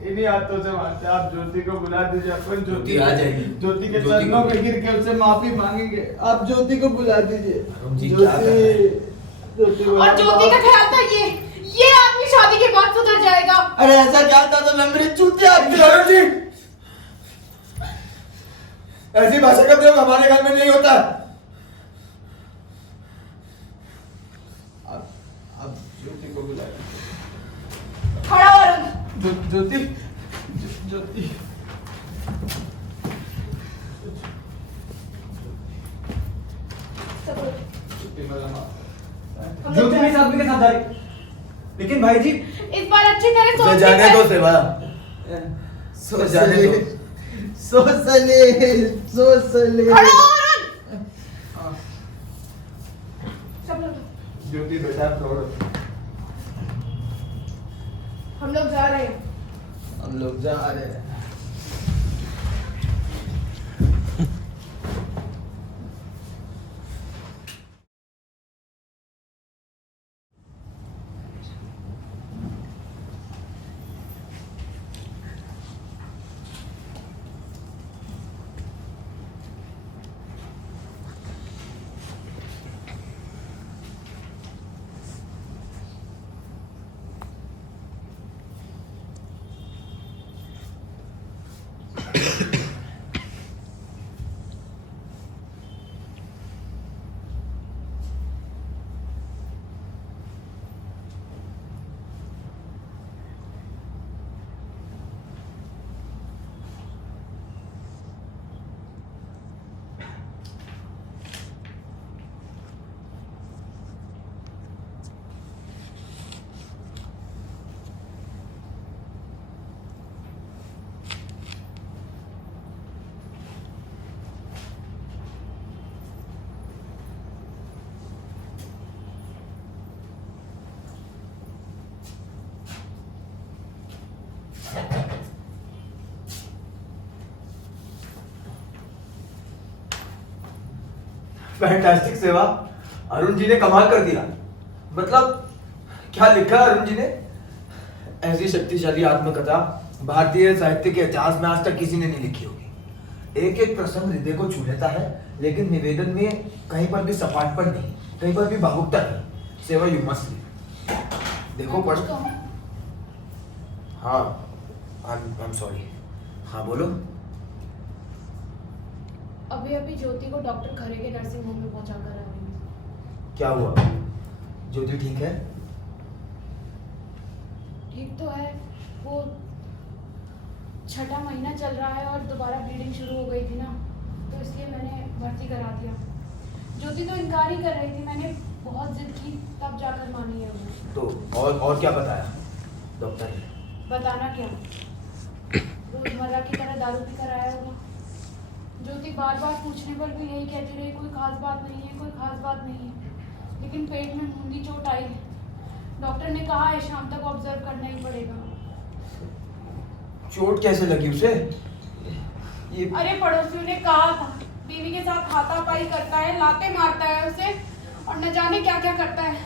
इन्हीं हाथों से मारते हैं। आप ज्योति को बुला दीजिए, अपन ज्योति आ जाएगी। ज्योति के ज्योति चरणों को- पे गिर के उससे माफी मांगेंगे। आप ज्योति को बुला दीजिए। अरुण जी, क्या कर रहे हैं? ज्योति को और ज्योति का ख्याल था ये आदमी शादी के बाद सुधर जाएगा। अरे ऐसा क्या था तो मेरी चूतिया आपकी। अरुण जी, ऐसी भाषा का प्रयोग हमारे घर में नहीं होता। आप ज्योति को बुलाइए। खड़ा हो अरुण। ज्योति ज्योति ज्योति मेरा माँ। ज्योति मेरे साथ के साथ जा रही, लेकिन भाई जी इस बार अच्छी तरह उसे सोच जाने के दो कर। सेवा, सो जाने दो। सोसले खड़ा हो अरुण। सब लोग ज्योति बेटा फ्लोर। हम लोग जा रहे हैं। हम लोग जा रहे हैं। फैंटास्टिक सेवा, अरुण जी ने कमाल कर दिया। मतलब क्या लिखा अरुण जी ने? ऐसी शक्तिशाली आत्मकथा भारतीय साहित्य के इतिहास में आज तक किसी ने नहीं लिखी होगी। एक एक प्रसंग हृदय को छू लेता है, लेकिन निवेदन में कहीं पर भी सपाटपन नहीं, कहीं पर भी भावुकता नहीं। सेवा यू मस्ट देखो पढ़। हाँ, आई एम सॉरी। हाँ बोलो। अभी अभी ज्योति को डॉक्टर खरे के नर्सिंग होम में पहुंचा कर आ रही हूँ। क्या हुआ? ज्योति ठीक है? ठीक तो है, वो 6ठा महीना चल रहा है और दोबारा ब्लीडिंग शुरू हो गई थी ना, तो इसलिए मैंने भर्ती करा दिया। ज्योति तो इनकार ही कर रही थी, मैंने बहुत जिद की तब जाकर मानी है वो। तो और क्या बताया डॉक्टर ने? बताना क्या, रोजमर्रा की तरह दारू पी कर आया होगा। ज्योति बार बार पूछने पर भी यही कहती रही, कोई खास बात नहीं है, कोई खास बात नहीं है। लेकिन पेट में मूंदी चोट आई है, डॉक्टर ने कहा है शाम तक ऑब्जर्व करना ही पड़ेगा। चोट कैसे लगी उसे? ये अरे पड़ोसियों ने कहा था, बीवी के साथ हाथापाई करता है, लाते मारता है उसे, और न जाने क्या क्या करता है।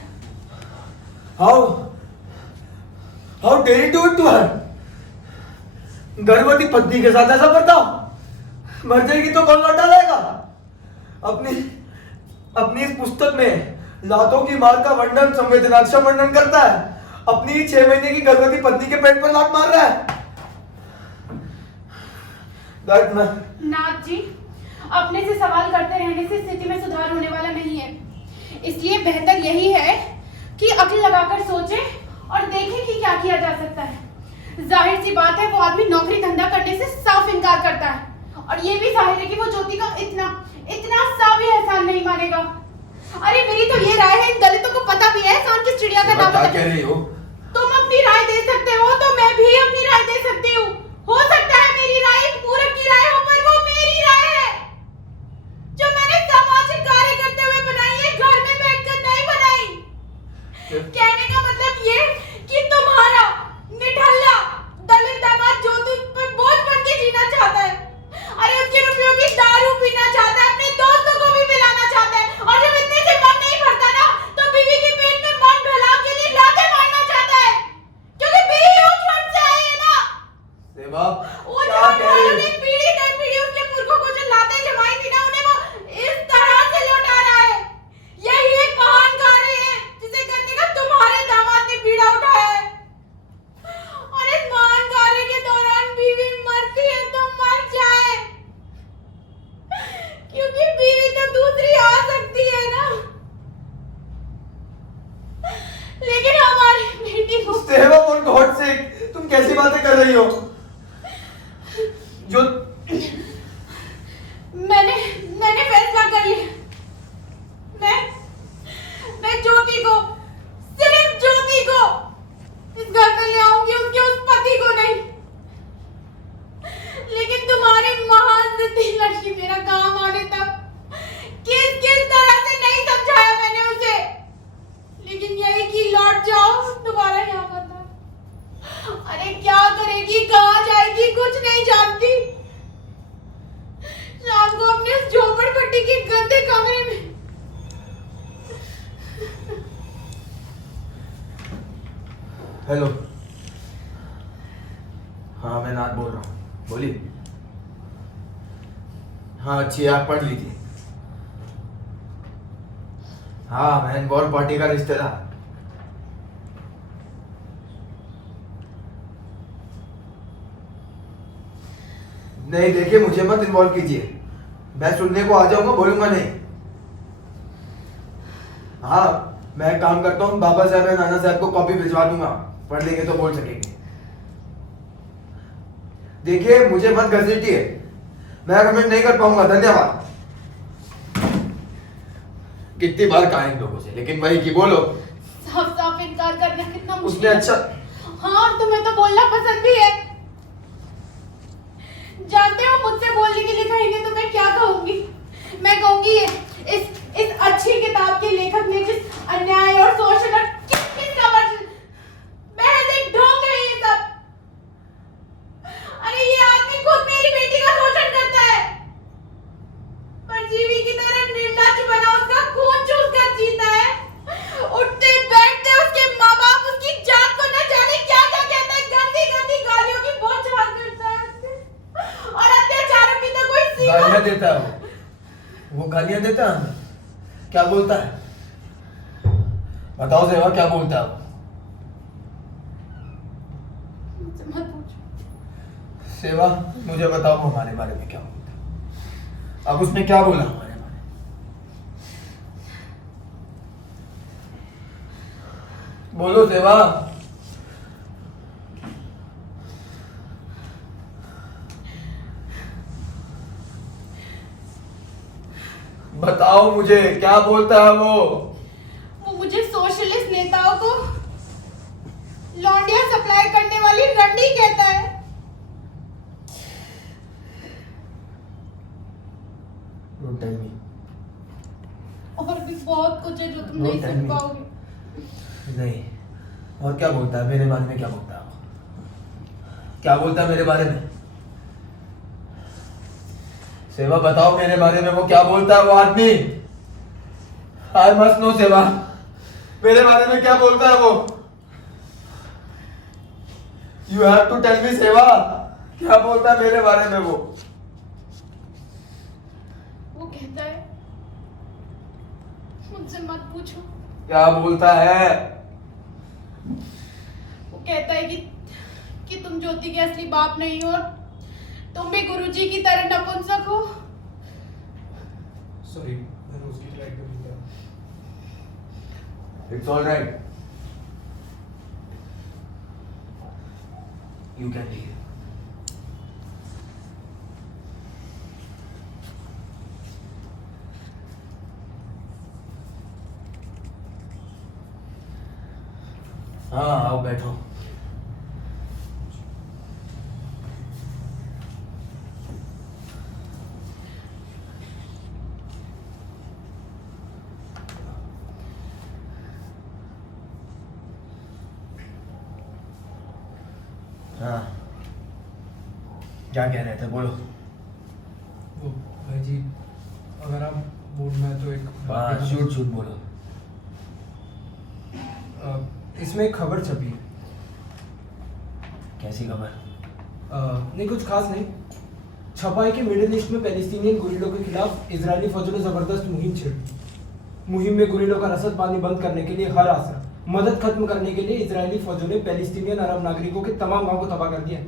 How dare you do it to her? गर्भवती पत्नी के साथ ऐसा बर्ताव? मर जाएगी तो कौन लौटा लाएगा? अपनी इस पुस्तक में लातों की मार का वर्णन, संवेदनाक्षम वर्णन करता है। अपनी 6 महीने की गर्भवती पत्नी के पेट पर लात मार रहा है। नाथ जी, अपने से सवाल करते रहने से स्थिति में सुधार होने वाला नहीं है। इसलिए बेहतर यही है कि अक्ल लगाकर सोचें और देखें कि क्या किया जा सकता है। जाहिर सी बात है, वो आदमी नौकरी धंधा करने से साफ इनकार करता है, और ये भी जाहिर है कि वो ज्योति का इतना सा भी एहसान नहीं मानेगा। अरे मेरी तो ये राय है, इन दलितों को पता भी है एहसान किस चिड़िया का नाम क्या होता कह है। रही हो? तुम अपनी राय दे सकते हो तो मैं भी अपनी राय दे सकती हूँ। हो सकता है मेरी राय पूरक की राय हो, पर वो मेरी राय है जो मैंने सामाजिक कार्य करते हुए रही हो? जो मैंने फैसला कर लिया। मैं ज्योति को, सिर्फ ज्योति को इस घर में ले आऊंगी, उनके उस पति को नहीं। लेकिन तुम्हारे महान जिद्दी लड़की मेरा काम आने तक किस तरह से नहीं समझाया मैंने उसे, लेकिन यही कि लौट जाओ दोबारा यहाँ पर। अरे क्या करेगी, कहाँ जाएगी, कुछ नहीं जानती। शाम को अपने उस झोपड़पट्टी के गंदे कमरे में हेलो। हाँ मैं नाथ बोल रहा हूँ, बोलिए। हाँ अच्छी आप पढ़ लीजिए। हाँ मैं इन्वॉल्व पार्टी का रिश्तेदार। नहीं देखिए मुझे मत इन्वॉल्व कीजिए, मैं सुनने को आ जाऊंगा, बोलूंगा नहीं। हाँ मैं एक काम करता हूँ, बाबा साहब या नाना साहब को कॉपी भिजवा दूंगा, पढ़ लेंगे तो बोल सकेंगे। देखिए मुझे मत घसीटिए, मैं कमेंट नहीं कर पाऊंगा। धन्यवाद। कितनी बार कहा इन लोगों से, लेकिन वही की बोलो। साफ साफ इनकार करना कितना उसने मुश्किल है। अच्छा हाँ तुम्हें तो बोलना पसंद भी है। जानते हो मुझसे बोलने के लिए कहेंगे तो मैं क्या कहूंगी? मैं कहूंगी इस अच्छी किताब के लेखक ने जिस अन्याय और शोषण और किसका महज एक ढोंग है ये सब। अरे ये आदमी खुद मेरी बेटी का शोषण करता है, परजीवी की तरह निर्लज्ज बना उसका खून चूस कर जीता है। उठते बैठते उसके माँ बाप उसकी जात को न जाने क्या क्या कहता है, गंदी गंदी गालियों की बौछार करता है और अत्याचारों की तो कोई सीमा। गालियां देता है वो गालियां देता है। क्या बोलता है बताओ सेवा, क्या बोलता है वो? मुझसे मत पूछो। सेवा मुझे बताओ वो हमारे बारे में क्या बोलता है? अब उसने क्या बोला हमारे बारे में? बोलो सेवा। बताओ मुझे क्या बोलता है वो? मुझे सोशलिस्ट नेताओं को लौंडिया सप्लाई करने वाली रंडी कहता है। Don't tell me. और भी बहुत कुछ है जो तुम Don't नहीं tell सुन me. पाओगे। नहीं। और क्या बोलता है मेरे बारे में? क्या बोलता है वो? क्या बोलता है मेरे बारे में? सेवा बताओ मेरे बारे में वो क्या बोलता है वो आदमी? आई मस्ट नो सेवा, मेरे बारे में क्या बोलता है वो? You have to tell me सेवा, क्या बोलता है मेरे बारे में वो? वो कहता है, मुझसे मत पूछो। क्या बोलता है? वो कहता है कि तुम ज्योति के असली बाप नहीं हो, तुम भी गुरुजी की तरह नपुंसक हो। सॉरी मैंने उसकी फ्लाइट कर दिया। It's all right. You can leave. हाँ आओ बैठो। हाँ क्या कह रहे थे, बोलो। वो भाई जी अगर आप बोलना है तो एक हाँ शूट शूट बोलो। इसमें एक खबर छपी है। कैसी खबर? नहीं कुछ खास नहीं। छपा है कि मिडिल ईस्ट में पैलेस्टीनियन गुरिल्लों के खिलाफ इजरायली फौजों ने जबरदस्त मुहिम छेड़ी। मुहिम में गुरिल्लों का रसद पानी बंद करने के लिए हर आसरा मदद खत्म करने के लिए इजरायली फौजों ने पैलेस्टीनियन अरब नागरिकों के तमाम गांव को तबाह कर दिया।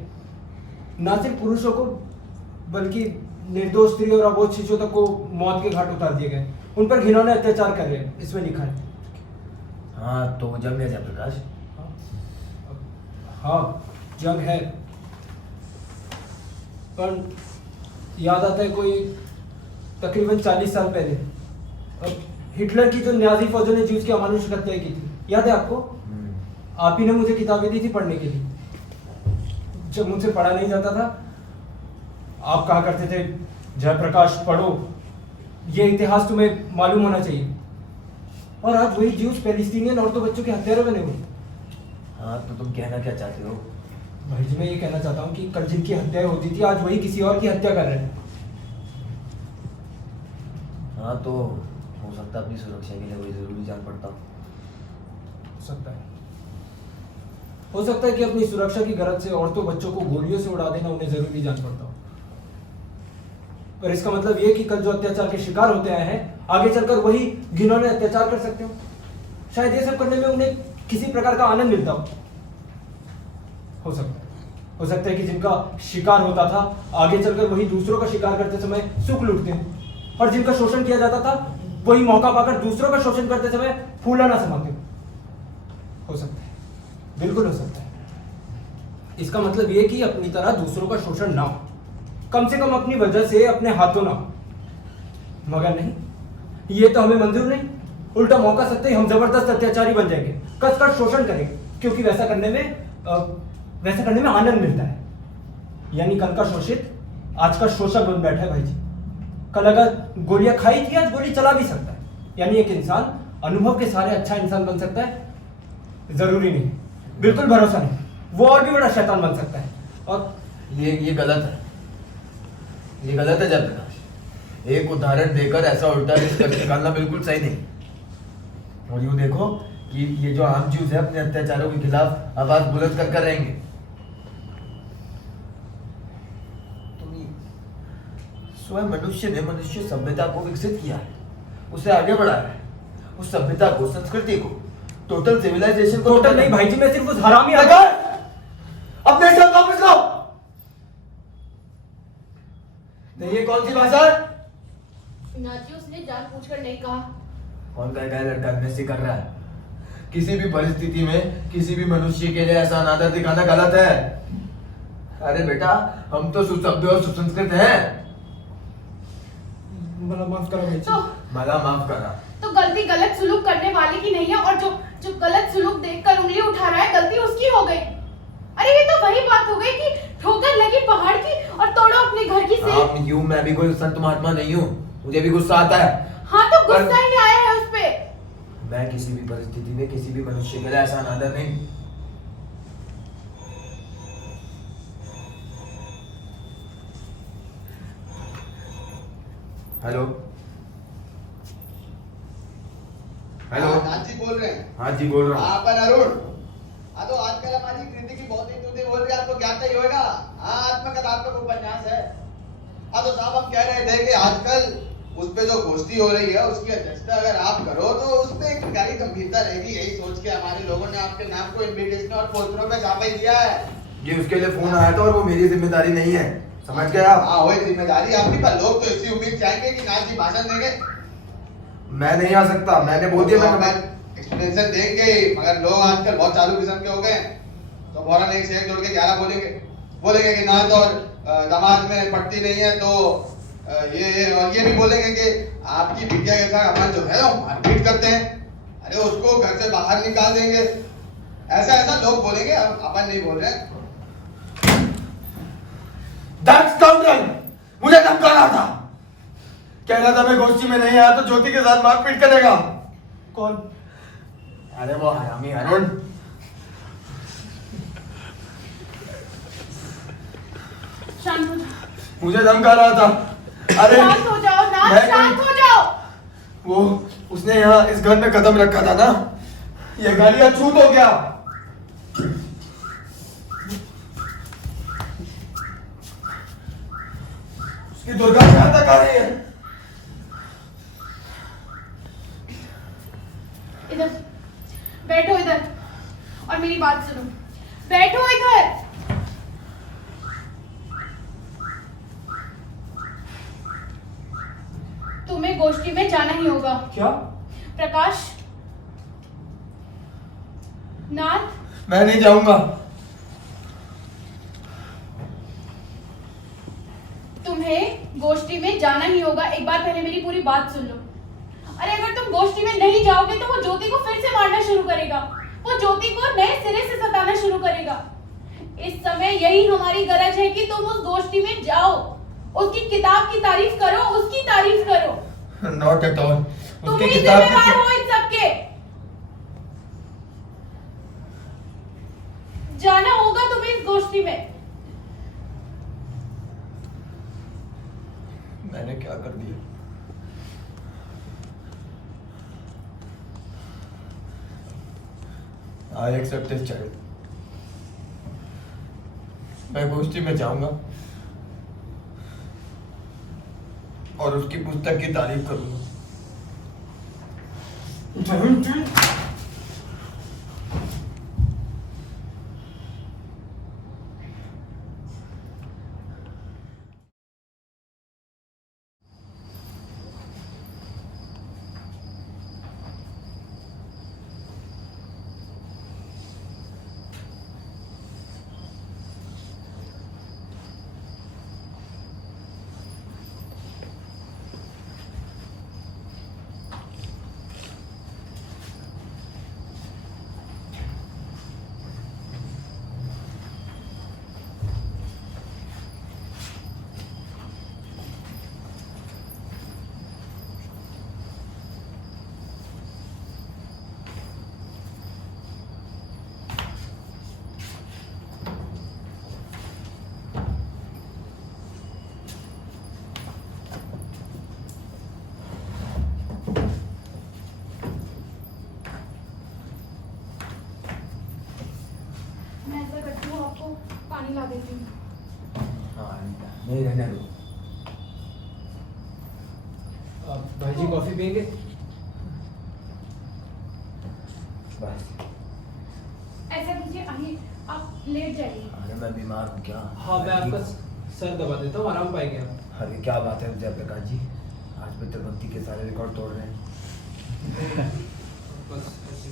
न सिर्फ पुरुषों को बल्कि निर्दोष स्त्री और अबोध शिशुओं तक को मौत के घाट उतार दिए गए। उन पर घिनौने अत्याचार कर रहे हैं, इसमें लिखा है। हाँ तो जंग है जयप्रकाश। हाँ जंग है, पर याद आता है कोई तकरीबन 40 साल पहले, अब हिटलर की जो नाजी फौजों ने ज्यूज की अमानुष हत्या की थी, याद है आपको? आप ही ने मुझे किताबें दी थी पढ़ने के लिए। जब मुझसे पढ़ा नहीं जाता था, आप कहा करते थे जयप्रकाश पढ़ो, ये इतिहास तुम्हें मालूम होना चाहिए। और आज वही ज्यूज पैलेस्टीनियन औरतों बच्चों के हत्यारे बने हुए। हाँ, तो तुम कहना क्या चाहते हो? भाई जी, मैं ये कहना चाहता हूँ कि कल जिनकी हत्या होती थी, आज वही किसी और की हत्या कर रहे हैं। हाँ, तो हो सकता है अपनी सुरक्षा के लिए वही जरूरी जान पड़ता हो सकता है कि अपनी सुरक्षा की गरज से औरतों बच्चों को गोलियों से उड़ा देना उन्हें जरूरी जान पड़ता हो। पर इसका मतलब ये कि कल जो अत्याचार के शिकार होते आए हैं, आगे चलकर वही घिनौने अत्याचार कर सकते हो। शायद ये सब करने में उन्हें किसी प्रकार का आनंद मिलता हो सकता है कि जिनका शिकार होता था, आगे चलकर वही दूसरों का शिकार करते समय सुख लूटते हो, और जिनका शोषण किया जाता था, वही मौका पाकर दूसरों का शोषण करते समय फूला ना समाते हो सकता है, बिल्कुल हो सकता है। इसका मतलब यह कि अपनी तरह दूसरों का शोषण ना हो, कम से कम अपनी वजह से अपने हाथों ना हो। मगर नहीं, ये तो हमें मंजूर नहीं। उल्टा मौका सकते ही हम जबरदस्त अत्याचारी बन जाएंगे, कसकर शोषण करेंगे, क्योंकि वैसा करने में आनंद मिलता है। यानी कल का शोषित आज का शोषक बन बैठा है भाई जी। कल अगर गोलियां खाई थी, आज गोली चला भी सकता है। यानी एक इंसान अनुभव के सहारे अच्छा इंसान बन सकता है, जरूरी नहीं, बिल्कुल भरोसा नहीं, वो और भी बड़ा शैतान बन सकता है। और ये गलत है, ये गलत है जयप्रकाश। एक उदाहरण देकर ऐसा उल्टा निष्कर्ष निकालना बिल्कुल सही नहीं। और यूं देखो कि ये जो आम ज्यूज है अपने अत्याचारों के खिलाफ आवाज बुलंद कर रहेंगे। स्वयं मनुष्य ने मनुष्य सभ्यता को विकसित किया है, उसे आगे बढ़ाया है, उस सभ्यता को, संस्कृति को, टोटल सिविलाइजेशन को। टोटल नहीं भाई जी, मैं सिर्फ उस हरामी अपने शब्द वापस लो। तो ये कौन सी भाषा है? नाजी, उसने जानबूझकर नहीं कहा। कौन कहेगा लड़का अभ्यासी कर रहा है? किसी भी परिस्थिति में किसी भी मनुष्य के लिए ऐसा अनादर दिखाना गलत है। अरे बेटा, हम तो सुसभ्य और सुसंस्कृत हैं। मला माफ करा भाई जी। मला माफ करा। तो गलती गलत सुलूक करने वाले की नहीं है, और जो गलत सुलूक देखकर उंगली उठा रहा है, गलती उसकी हो गई। अरे ये तो वही बात हो गई कि ठोकर लगी पहाड़ की और तोड़ो अपने घर की सेब। मैं भी कोई संत महात्मा नहीं हूँ, मुझे भी गुस्सा आता है। हाँ, तो गुस्सा ही आया है उस पे। मैं किसी भी परिस्थिति में किसी भी मनुष्य के लिए ऐसा अनादर नहीं। हेलो हेलो, नाथ जी बोल रहे हैं? हाँ जी बोल रहा हूँ। हाँ, पर अरुण, हाँ तो आजकल हमारी कृति की बहुत ही तुझे बोल रही है, आपको क्या चाहिए होगा? हाँ, आत्मकथात्मक उपन्यास है। हाँ तो साहब, हम कह रहे थे कि आजकल उस पे जो गोष्ठी हो रही है उसकी अध्यक्षता अगर आप करो तो उसमें एक गहरी गंभीरता रहेगी। यही सोच के हमारे लोगों ने आपके नाम को इन्विटेशन और पोस्टरों पे छापा ही दिया है। ये उसके लिए फोन आया था और वो मेरी जिम्मेदारी नहीं है, समझ गए आप? हाँ, वही जिम्मेदारी आपकी, पर लोग तो इसी उम्मीद चाहेंगे कि नाथ जी भाषण देंगे। मैं नहीं आ सकता, मैंने बोल दिया। मैं एक्सप्लेनेशन देंगे, मगर लोग आजकल बहुत चालू किस्म के हो गए हैं, तो फौरन एक से एक जोड़ के 11 बोलेंगे कि नाथ और दामाद में पट्टी नहीं है, तो ये भी बोलेंगे कि आपकी बिटिया के साथ अपन जो है वो मारपीट करते हैं, अरे उसको घर से बाहर निकाल देंगे। ऐसा लोग बोलेंगे, अपन नहीं बोल रहे। मुझे धमका रहा था, कह रहा था मैं गोष्ठी में नहीं आया तो ज्योति के साथ मारपीट करेगा। कौन? अरे वो हरामी अरुण। शांत हो जाओ, मुझे धमका रहा था। अरे शांत हो जाओ नाथ, शांत हो जाओ। वो उसने यहाँ इस घर में कदम रखा था ना, ये घर यहाँ छूट हो गया। उसकी दुर्गा यहाँ तक आ रही है। इधर बैठो, इधर, और मेरी बात सुनो। बैठो इधर। तुम्हें गोष्ठी में जाना ही होगा। क्या? प्रकाश, नाथ, मैं नहीं जाऊंगा। तुम्हें गोष्ठी में जाना ही होगा। एक बार पहले मेरी पूरी बात सुन लो। अरे अगर तुम गोष्ठी में नहीं जाओगे तो वो ज्योति को फिर से मारना शुरू करेगा, वो ज्योति को नए सिरे से सताना शुरू करेगा। इस समय यही हमारी गरज है कि तुम उस गोष्ठी में जाओ, उसकी किताब की तारीफ करो, उसकी तारीफ करो। Not at all. तुम ही जिम्मेदार हो इन सबके। जाना होगा तुम्हें इस गोष्ठी में। मैंने क्या कर दिया? I accept this child. मैं गोष्ठी में जाऊंगा और उसकी पुस्तक की तारीफ करूंगा। मैं ऐसा करती हूँ, आपको पानी ला देती हूँ। हाँ नहीं रहने दो। भाई जी कॉफी पियेंगे? बस। ऐसा कीजिए, आइए आप लेट जाइए। अरे मैं बीमार हूँ क्या? हाँ मैं आपका सर दबा देता हूँ, आराम पाएंगे आप। अरे क्या बात है जयप्रकाश जी, आज भी तिरुपति के सारे रिकॉर्ड तोड़ रहे हैं। बस ऐसे।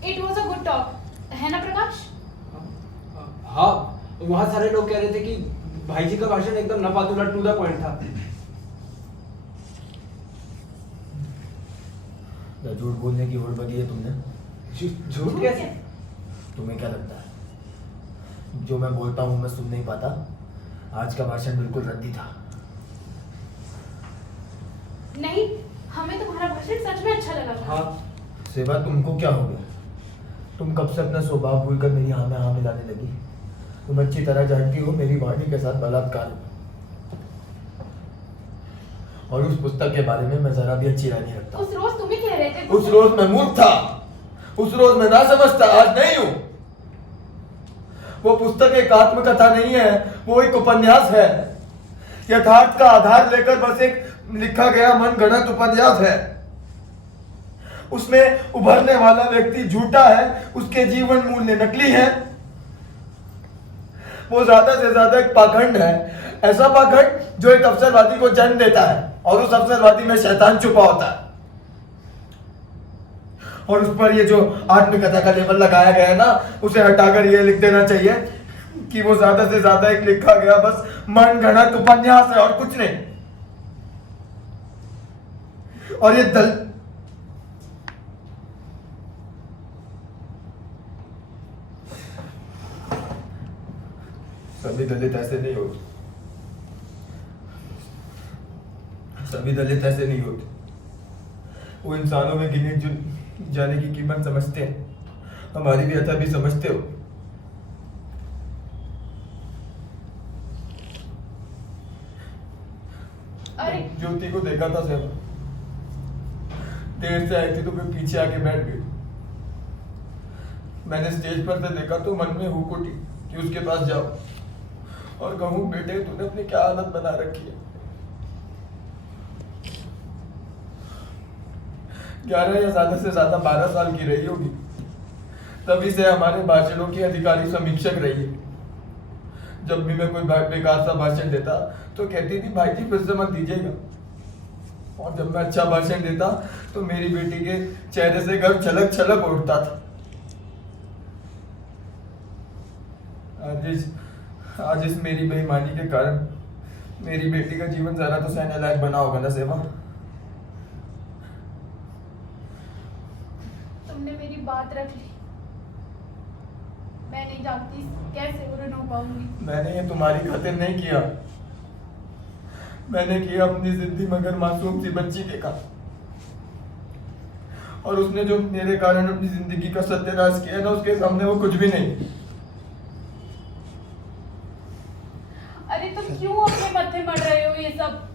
It was a good talk, है ना प्रकाश? हाँ वहाँ सारे लोग कह रहे थे कि भाई जी का भाषण एकदम नपातुला टू द पॉइंट था। झूठ बोलने की होड़ बगी है तुमने। झूठ कैसे? तुम्हें क्या लगता है जो मैं बोलता हूँ मैं सुन नहीं पाता? आज का भाषण बिल्कुल रद्दी था। नहीं, हमें तुम्हारा भाषण सच में अच्छा लगा था। हाँ सेवा तुमको क्या हो गया? तुम कब से अपना स्वभाव भूलकर मेरी हाँ में हाँ मिलाने लगी? तुम अच्छी तरह जानती हो मेरी वाणी के साथ बलात्कार, और उस पुस्तक के बारे में मैं जरा भी अच्छी राय नहीं रखता। उस रोज तुम ही कह रहे थे। उस रोज मैं मूर्ख था, उस रोज मैं ना समझता, आज नहीं हूं। वो पुस्तक एक आत्मकथा नहीं है, वो एक उपन्यास है। यथार्थ का आधार लेकर बस एक लिखा गया मनगढ़ंत उपन्यास है। उसमें उभरने वाला व्यक्ति झूठा है, उसके जीवन मूल्य नकली है। वो ज्यादा से ज्यादा एक पाखंड है, ऐसा पाखंड जो एक अवसरवादी को जन्म देता है, और उस अवसरवादी में शैतान छुपा होता है। और उस पर ये जो आत्मकथा का लेबल लगाया गया है ना, उसे हटाकर ये लिख देना चाहिए कि वो ज्यादा से ज्यादा एक लिखा गया बस मनगढ़ंत उपन्यास है और कुछ नहीं। और ये सभी दलित ऐसे नहीं होते, सभी दलित ऐसे नहीं होते। वो इंसानों में गिने जाने की कीमत समझते हैं, हमारी भी व्यथा भी समझते हो। अरे ज्योति को देखा था सेवा, देर से आई थी तो मैं पीछे आके बैठ गई। मैंने स्टेज पर से देखा तो मन में हुक उठी कि उसके पास जाओ और कहूँ बेटे तूने अपनी क्या हालत बना रखी है। 11 या ज्यादा से ज्यादा 12 साल की रही होगी, तभी से हमारे भाषणों की अधिकारी समीक्षक रही है। जब भी मैं कोई बेकार सा भाषण देता तो कहती थी भाई जी फिर से मत दीजिएगा, और जब मैं अच्छा भाषण देता तो मेरी बेटी के चेहरे से गर्व छलक छलक उठता था। आज इस मेरी बेईमानी के कारण मेरी बेटी का जीवन जरा तो सहने लायक बना होगा ना सेवा। तुमने मेरी बात रख ली। मैं नहीं जानती कैसे ऋण हो पाऊंगी। मैंने ये तुम्हारी खातिर नहीं किया, मैंने किया अपनी जिद्दी मगर मासूम सी बच्ची के कारण। और उसने जो मेरे कारण अपनी जिंदगी का सत्यानाश किया ना, उसके सामने वो कुछ भी नहीं। अरे तुम क्यों अपने मत्थे मर रहे हो ये सब?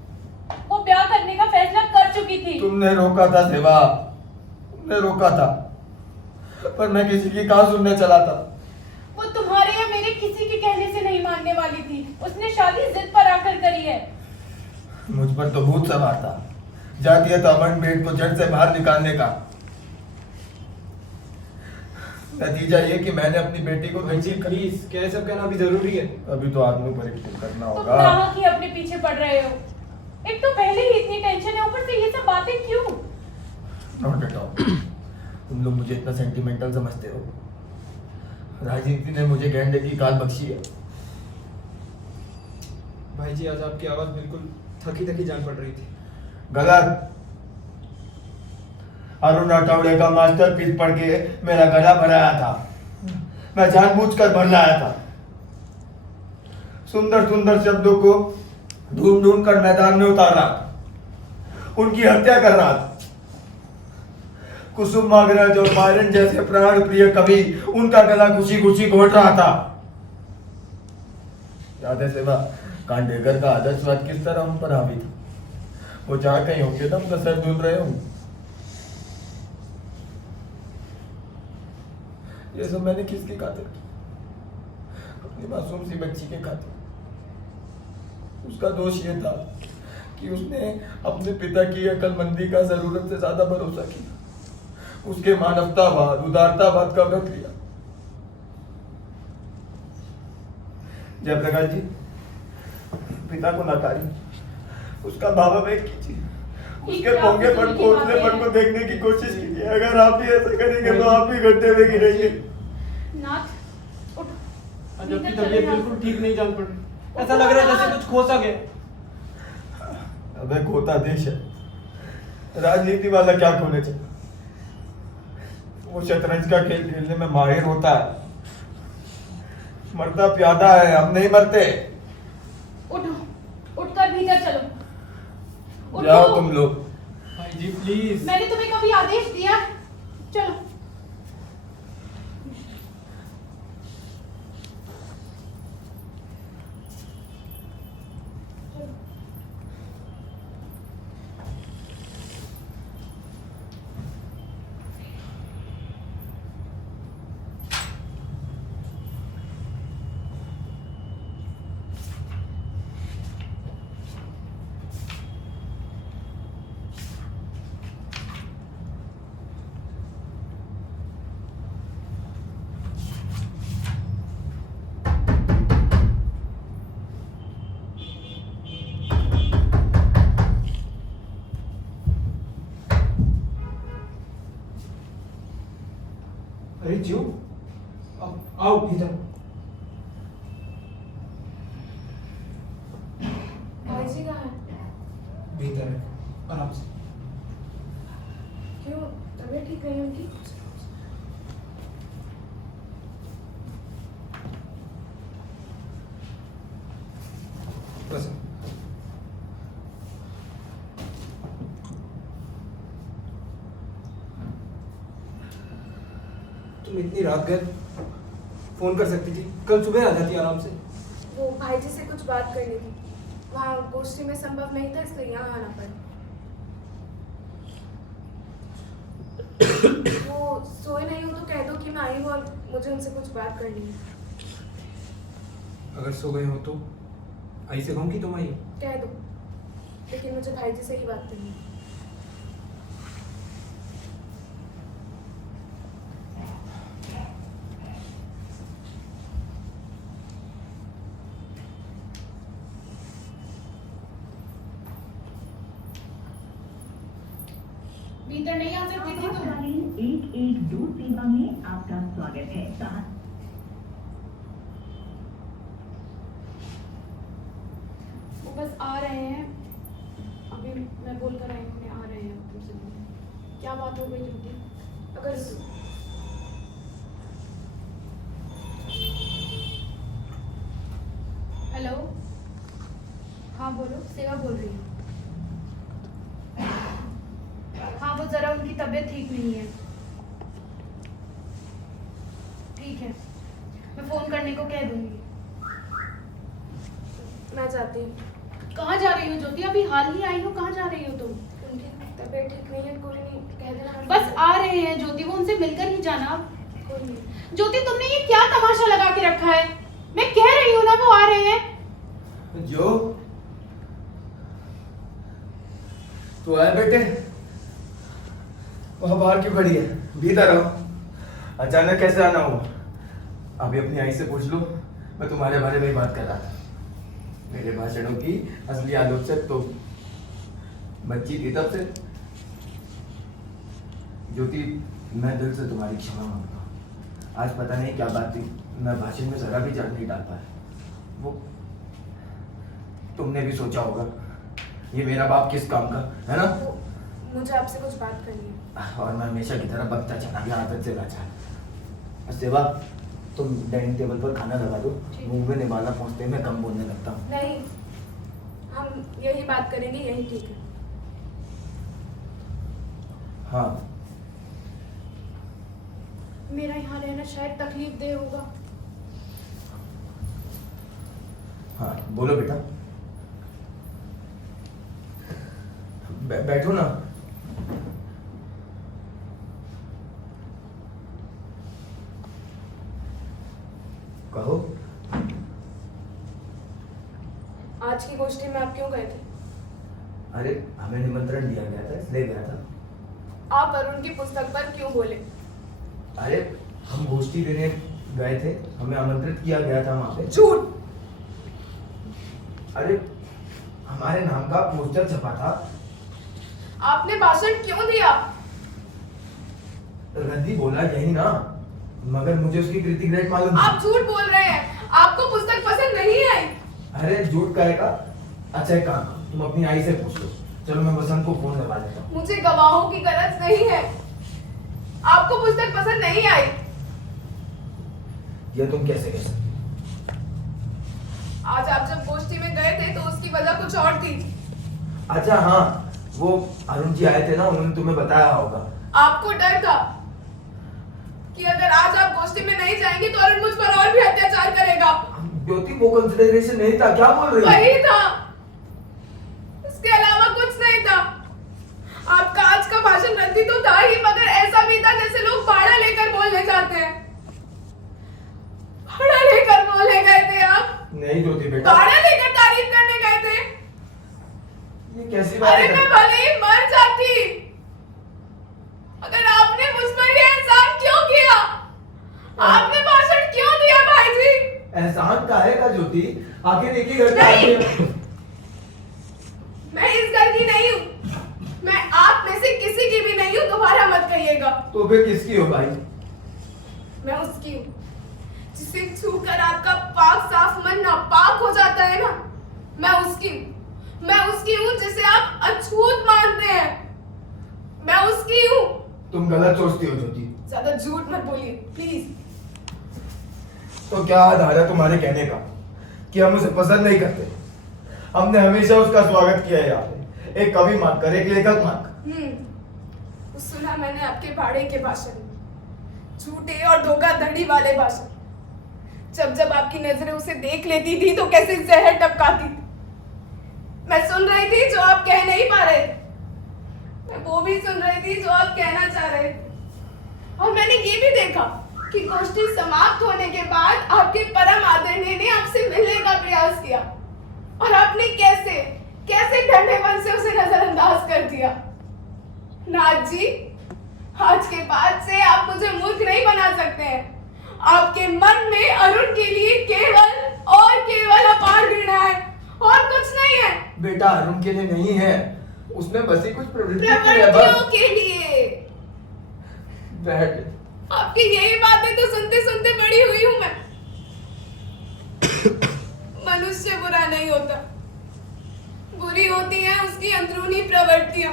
वो ब्याह करने का फैसला कर चुकी थी। तुमने रोका था सेवा, तुमने रोका था, पर मैं किसी की कहाँ सुनने चला था। वो तुम्हारे या मेरे किसी के कहने से नहीं मानने वाली थी। उसने शादी जिद पर आकर करी है। मुझ पर तो भूत सवार था, जाती तो अमन बेट को जड़ से बाहर निकालने का। नतीजा ये कि मैंने अपनी बेटी को भाई जी प्लीज, क्या सब कहना अभी जरूरी है? अभी तो आदमी पर यकीन करना तुम होगा। कहाँ की अपने पीछे पड़ रहे हो? एक तो पहले ही इतनी टेंशन है, ऊपर से ये सब बातें क्यों? Not at all. तुम लोग मुझे इतना सेंटिमेंटल समझते हो। राजनीति ने मुझे गैंडे की काल बख्शी है। भाई जी आज आपकी आवाज बिल्कुल थकी थकी जान पड़ रही थी। गलत। अरुण अटौड़े का मास्टरपीस पढ़ के मेरा गला भराया था, मैं जानबूझकर भर लाया था। सुंदर सुंदर शब्दों को ढूंढ ढूंढ कर मैदान में उतार रहा था, उनकी हत्या कर रहा था। कुसुम मागराज और बायरन जैसे प्राण प्रिय कवि उनका गला खुशी खुशी घोट रहा था। याद है सेवा, कांडेकर का आदर्शवाद किस तरह उन पर हावी था। वो जहाँ कहीं होंगे तो उनका सर धुल रहे होंगे। ये सब मैंने किसकी खातिर की? अपनी मासूम सी बच्ची के खातिर। उसका दोष ये था कि उसने अपने पिता की अक्लमंदी का जरूरत से ज्यादा भरोसा किया, उसके मानवतावाद उदारतावाद का व्रत लिया। जयप्रकाश जी, पिता को नकारिए, उसका भावावेग कीजिए, उसके पोंगेपन को उथलेपन को देखने की कोशिश कीजिए। अगर आप भी ऐसा करेंगे तो आप भी गड्ढे में गिरेंगे। नाथ उठ। आज आपकी तबीयत बिल्कुल ठीक नहीं जान पड़ रही। ऐसा लग रहा है जैसे कुछ खो सा गया। अबे खोता देश है, राजनीति वाला क्या खोने चाहिए? वो शतरंज का खेल खेलने में माहिर होता है, मरता प्यादा है, हम नहीं मरते। उठो, उठकर भीतर चलो। उठो। जाओ तुम लोग। भाई जी प्लीज। मैंने तुम्हें कभी आदेश दिया? चलो। अरे जियो, आओ भीतर। भाई जी कहाँ है? भीतर है, आराम से। क्यों, तबीयत ठीक नहीं है उनकी? बस तुम इतनी रात गए फोन कर सकती थी, कल सुबह आ जाती आराम से। वो भाई जी से कुछ बात करनी थी, वहाँ गोष्ठी में संभव नहीं था इसलिए यहाँ आना पड़ा। वो सोए नहीं हो तो कह दो कि मैं आई हूँ और मुझे उनसे कुछ बात करनी है। अगर सो गए हो तो आई से कहूँ कि तुम आई हो। कह दो, लेकिन मुझे भाई जी से ही बात करनी है। भीतर नहीं आ सकती थी तुम? 112 सेवा में आपका स्वागत है। क्या बात हो गई ज्योति? अगर हेलो, हाँ बोलो, सेवा बोल रही हूँ। हाँ वो जरा उनकी तबीयत ठीक नहीं है। ठीक है, मैं फोन करने को कह दूंगी। मैं जाती हूँ। कहाँ जा रही हो ज्योति? अभी हाल ही आई हो, कहाँ जा रही हो तुम? उनकी तबीयत ठीक नहीं है, कोई नहीं, कह देना। बस आ रहे हैं ज्योति, वो उनसे मिलकर ही जाना। कोई नहीं। ज्योति तुमने ये क्या तमाशा लगा के रखा है? मैं कह रही हूँ ना वो आ रहे हैं। जो तू आया बेटे, वहां बाहर क्यों खड़ी है? भीतर आओ। अचानक कैसे आना हुआ? अभी अपनी आई से पूछ लो, मैं तुम्हारे बारे में ही बात कर रहा था। मेरे भाषणों की असली आलोचक तो बच्ची थी तब से। ज्योति, मैं दिल से तुम्हारी क्षमा मांगता हूँ। आज पता नहीं क्या बात थी, मैं भाषण में जरा भी जड़ नहीं डाल पाया। वो तुमने भी सोचा होगा, ये मेरा बाप किस काम का है ना? मुझे आपसे कुछ बात करनी है। और मैं हमेशा की तरह बकता चला गया, आदत से बचा। सेवा, तुम डाइनिंग टेबल पर खाना लगा दो, मुंह में निवाला पहुंचते मैं कम बोलने लगता हूँ। नहीं, हम यही बात करेंगे, यही ठीक है। हाँ, मेरा यहाँ रहना शायद तकलीफ दे होगा। हाँ बोलो बेटा। बैठो ना। कहो। आज की गोष्ठी में आप क्यों गए थे? अरे हमें निमंत्रण दिया गया था, इसलिए गया था। आप अरुण की पुस्तक पर क्यों बोले? अरे हम गोष्ठी देने गए थे, हमें आमंत्रित किया गया था वहां पे। झूठ! अरे हमारे नाम का पोस्टर छपा था। आपने भाषण क्यों दिया? रद्दी बोला यही ना, मगर मुझे उसकी कृति ग्रेट मालूम आप झूठ बोल रहे हैं। आपको पुस्तक पसंद नहीं आई। अरे झूठ कहेगा। अच्छा एक काम, तुम अपनी आई से पूछ लो। चलो मैं बसंत को फोन लगा देता हूँ। मुझे गवाहों की गरज नहीं है। आपको पुस्तक पसंद नहीं आई। ये तुम कैसे कह सकते? आज आप जब गोष्ठी में गए थे तो उसकी वजह कुछ और थी। अच्छा हाँ, वो अरुण जी आए थे ना, उन्होंने तुम्हें बताया होगा। आपको डर था कि अगर आज आप गोष्ठी में नहीं जाएंगे तो अरुण मुझ पर और भी अत्याचार करेगा। ज्योति, वो कंसिडरेशन नहीं था, क्या बोल रही हो? वही था, इसके अलावा कुछ नहीं था। आपका आज का भाषण रद्दी तो था ही, मगर ऐसा भी था जैसे लोग भाड़ा लेकर बोलने जाते हैं। भाड़ा लेकर बोलने गए थे आप? नहीं ज्योति बेटा, भाड़ा लेकर तारीफ करने गए थे। ये कैसी बात अरे है? मैं भले ही मर जाती, अगर आपने मुझ पर ये एहसान क्यों किया? आपने भाषण क्यों दिया भाई जी? एहसान काहे का ज्योति? आखिर एक ही घर का नहीं। आदमी- मैं इस घर की नहीं हूँ, मैं आप में से किसी की भी नहीं हूँ। दोबारा मत कहिएगा। तो फिर किसकी हो भाई? मैं उसकी हूँ जिसे छूकर आपका पाक साफ मन नापाक हो जाता है ना। मैं उसकी हूँ। मैं उसकी हूँ जिसे आप अछूत मानते हैं। मैं उसकी हूँ। तुम गलत सोचती हो ज्योति। ज्यादा झूठ मत बोलिए प्लीज। तो क्या आधार है तुम्हारे कहने का कि हम उसे पसंद नहीं करते? हमने हमेशा उसका स्वागत किया है यहाँ पे, एक कवि मानकर, एक लेखक मानकर। सुना मैंने आपके भाड़े के भाषण, झूठे और धोखाधड़ी वाले भाषण। जब जब आपकी नजरें उसे देख लेती थी तो कैसे जहर टपकाती थी। मैं सुन रही थी जो आप कह नहीं पा रहे थे, मैं वो भी सुन रही थी जो आप कहना चाह रहे थे। और मैंने ये भी देखा कि गोष्ठी समाप्त होने के बाद आपके परम आदरणीय ने आपसे मिलने का प्रयास किया, और आपने कैसे कैसे ठंडेपन से उसे नजरअंदाज कर दिया। नाथ जी, आज के बाद से आप मुझे मूर्ख नहीं बना सकते हैं। आपके मन में अरुण के लिए केवल और केवल अपार घृणा है, और कुछ नहीं है। बेटा अरुण के लिए नहीं है, उसमें बसी कुछ प्रवृत्तियों प्रवृत्तियों के लिए। बैठ। आपकी यही बातें तो सुनते सुनते बड़ी हुई हूं मैं। मनुष्य बुरा नहीं होता, बुरी होती हैं उसकी अंदरूनी प्रवृत्तियां।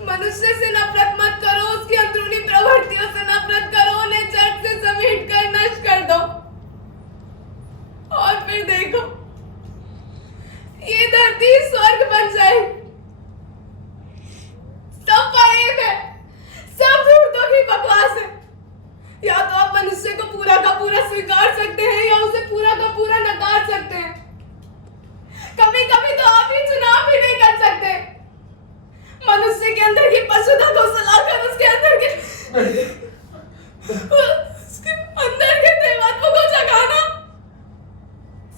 मनुष्य से नफरत मत करो, उसकी अंदरूनी प्रवृत्तियों से नफरत करो, उन्हें जड़ से समेट कर नष्ट कर दो और फिर देखो ये धरती स्वर्ग बन जाए। सब फरेब है, सब धूर्तों की बकवास है। या तो आप मनुष्य को पूरा का पूरा स्वीकार सकते हैं या उसे पूरा का पूरा नकार सकते हैं। कभी कभी तो आप ही चुनाव भी नहीं कर सकते। मनुष्य के अंदर की पशुता को सुलाकर उसके अंदर के देवत्व को जगाना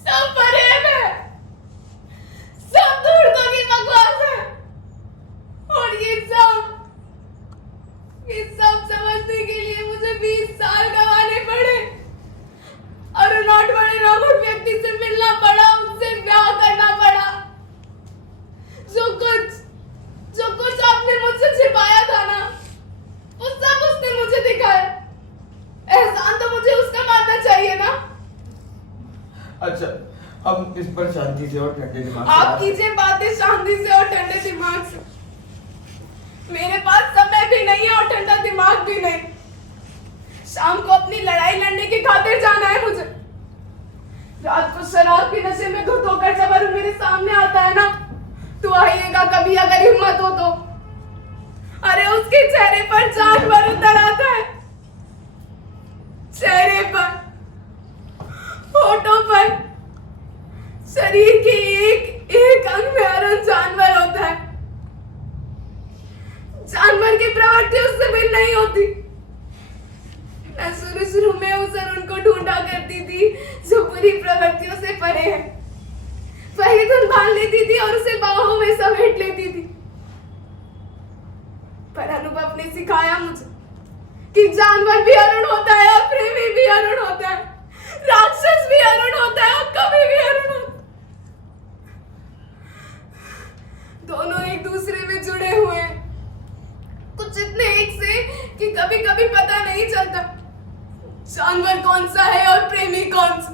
सब फरेब है, सब धूर्तों की बकवास है। और ये सब समझने के लिए मुझे 20 साल गंवाने पड़े और उन बड़े नामक व्यक्ति से मिलना पड़ा, उससे ब्याह करना पड़ा। जो कुछ आपने मुझसे छिपाया था ना, वो सब उसने मुझे दिखाया। एहसान तो मुझे उसका मानना चाहिए ना। अच्छा, हम इस पर शांति से और ठंडे दिमाग से आप कीजिए बातें शांति से और ठंडे दिमाग से। मेरे पास समय भी नहीं है और ठंडा दिमाग भी नहीं। शाम को अपनी लड़ाई लड़ने की खातिर जाना है मुझे। रात को शराब के नशे में घुट होकर जब अरुण मेरे सामने आता है ना, तो आइएगा कभी अगर हिम्मत हो तो। अरे उसके चेहरे पर जानवर उतर आता है, चेहरे पर, होठों पर, शरीर के एक एक अंग में अरुण जानवर होता है। जानवर की प्रवृत्ति उससे भिन्न नहीं होती। मैं शुरू में उस अरुण को ढूंढा करती थी जो बुरी प्रवृत्तियों से परे है। वही धुन बांध लेती थी और उसे बाहों में समेट लेती थी। पर अनुभव ने सिखाया मुझे कि जानवर भी अरुण होता है और प्रेमी भी अरुण होता है, राक्षस भी अरुण होता है और कभी भी अरुण होता है। दोनों एक दूसरे में जुड़े हुए हैं, कुछ इतने एक से कि कभी कभी पता नहीं चलता जानवर कौन सा है और प्रेमी कौन सा।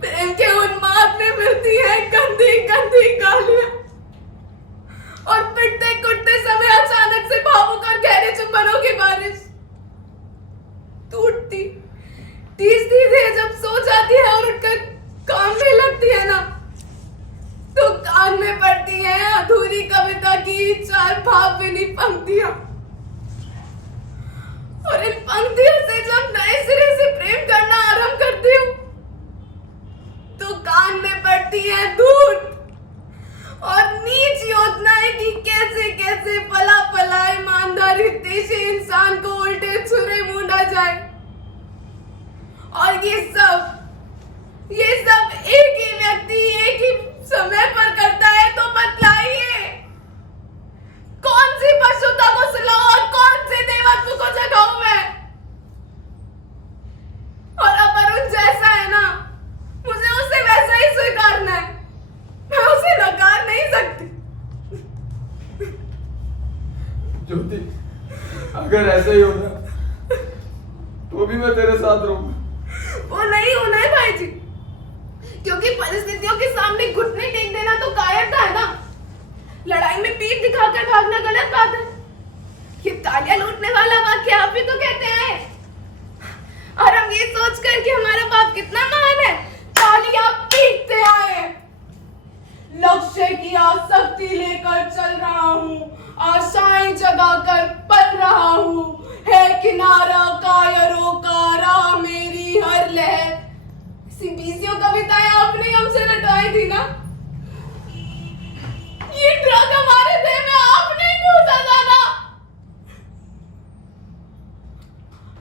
प्रेम के उन्माद में मिलती है गंदी गंदी गालियां और पिटते कुटते समय अचानक से भावुक और गहरे चुंबनों की बारिश। टूटती तीसरी देर जब सो जाती है और उठकर काम में लगती है ना, तो कान में पड़ती है अधूरी कविता की 4 भावभीनी पंक्तियां। और इन पंक्तियों से जब नए सिरे से प्रेम करना आरंभ करती हूँ, तो कान में पड़ती है धूट और नीच योजनाएं कि कैसे कैसे पला पला ईमानदार हितैषी इंसान को उल्टे छुरे मूंढा जाए। और ये सब एक ही व्यक्ति एक ही समय पर करता है। तो बतलाइए कौन सी पशुता को सुलाऊं और कौन से देवत्व को जगाऊं मैं। और अब अरुण जैसा है ना, मुझे उसे वैसा ही स्वीकारना है, मैं उसे नकार नहीं सकती। ज्योति, अगर ऐसा ही होगा तो भी मैं तेरे साथ रहूंगा। वो नहीं होना है भाई जी, क्योंकि परिस्थितियों के सामने घुटने टेक देना तो कायरता है ना। लड़ाई में पीठ दिखाकर भागना गलत बात है। ये तालियां लूटने वाला वाक्य आप ही तो कहते हैं। और हम ये सोचकर कि हमारा बाप कितना महान है, तालियां पीटते आए। लक्ष्य की आसक्ति लेकर चल रहा हूँ, आशाएं जगाकर पल रहा हूँ, है किनारा कायरों का राह मेरी हर लहर। इसी 20 कविताएं आपने हमसे रटवाई थी ना। ये ड्रग हमारे देह में आपने ही घुसा था ना।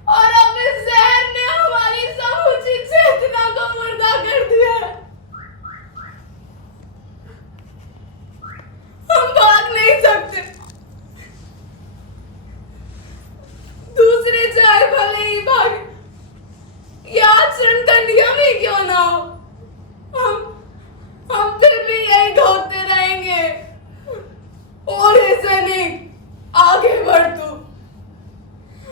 और अब इस जहर ने हमारी समूची चेतना को मुर्दा कर दिया है। हम भाग नहीं सकते। दूसरे चाहे भले ही भागे, ये आचरण का नियम ही क्यों ना हो, हम फिर भी यही ढोते रहेंगे। और ऐसे नहीं, आगे बढ़ तू।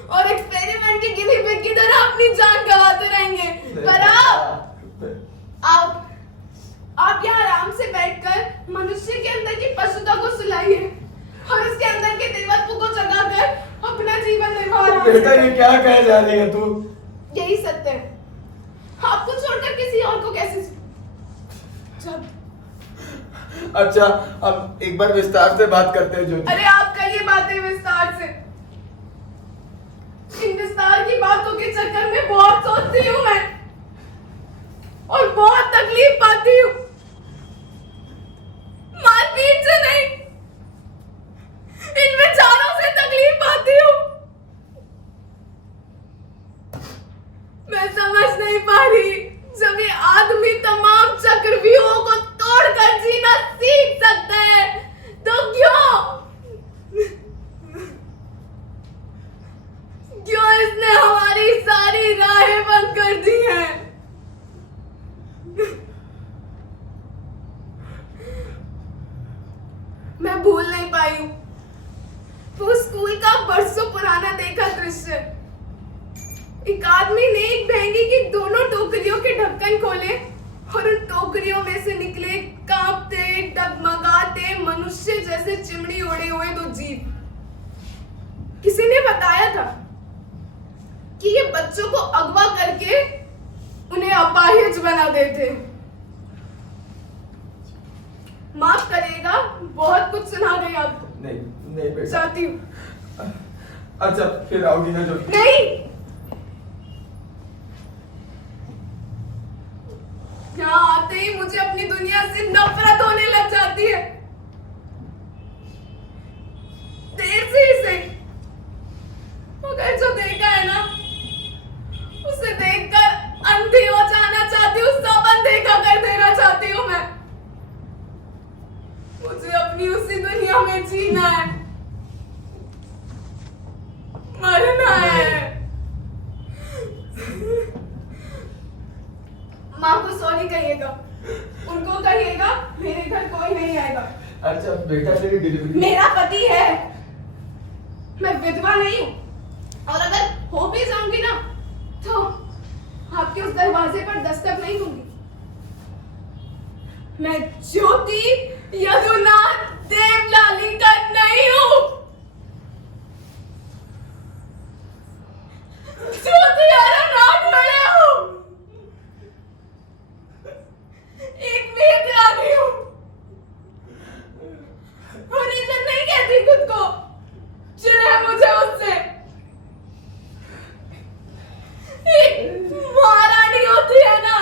और एक्सपेरिमेंट की गिनी पिग की तरह अपनी जान गंवाते रहेंगे। पर आप यहाँ आराम से बैठकर मनुष्य के अंदर की पशुता को सुलाइए और इसके अंदर बेटा ये क्या कह जा रही है तू? यही सत्य है। आपको छोड़कर किसी और को कैसे जब अच्छा अब एक बार विस्तार से बात करते हैं ज्योति। अरे आप करिए बातें विस्तार से। इन विस्तार की बातों के चक्कर में बहुत सोचती हूँ मैं और बहुत तकलीफ पाती हूँ। मारपीट से नहीं, इन विचारों से तकलीफ पाती हूँ। मैं समझ नहीं पा रही, जब ये आदमी तमाम चक्रव्यूहों को तोड़कर जीना सीख सकता है तो क्यों इसने हमारी सारी राहें बंद कर दी हैं? मैं भूल नहीं पाई हूं वो स्कूल का बरसों पुराना देखा दृश्य। एक आदमी ने एक महंगी की दोनों टोकरियों के ढक्कन खोले और उन टोकरियों में से निकले कांपते डगमगाते मनुष्य जैसे चिमड़ी ओढ़े हुए दो जीव। किसी ने बताया था कि ये बच्चों को अगवा करके उन्हें अपाहिज बना देते। माफ करिएगा, बहुत कुछ सुना गई आपको। नहीं नहीं बेटा। चाहती हूँ। अच्छा फिर आओगी ना ज्योति? नहीं, यहाँ आते ही मुझे अपनी दुनिया से नफरत होने लग जाती है। देर से ही सही, मगर जो देखा है ना उसे देखकर अंधी हो जाना चाहती हूँ, सब अनदेखा कर देना चाहती हूँ मैं। मुझे अपनी उसी दुनिया में जीना है, मरना है। माँ को सॉरी कहिएगा, उनको कहिएगा मेरे घर कोई नहीं आएगा। अच्छा बेटा तेरी डिलीवरी? मेरा पति है, मैं विधवा नहीं हूँ, और अगर हो भी जाऊंगी ना तो आपके उस दरवाजे पर दस्तक नहीं दूंगी। मैं ज्योति यदुनाथ देवलाली का नहीं हूँ। ज्योति अरुणाथ बड़े हूँ, एक वेदरानी हूँ। रीजन नहीं कहती खुद को, चिढ़ है मुझे उससे। एक महारानी होती है ना,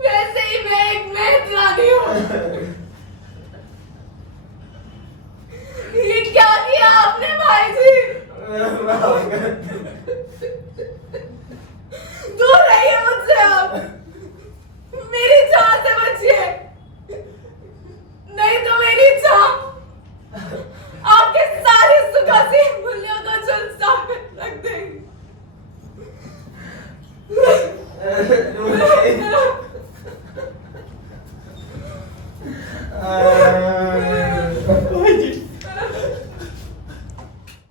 वैसे ही मैं एक मेहरानी हूँ। ये क्या किया आपने भाई जी? दूर रहिए मुझसे आप, मेरी जान से बचिए, नहीं तो मेरी जान आपके सारे सुखासी मूल्यों को झुलसा कर रख देंगे।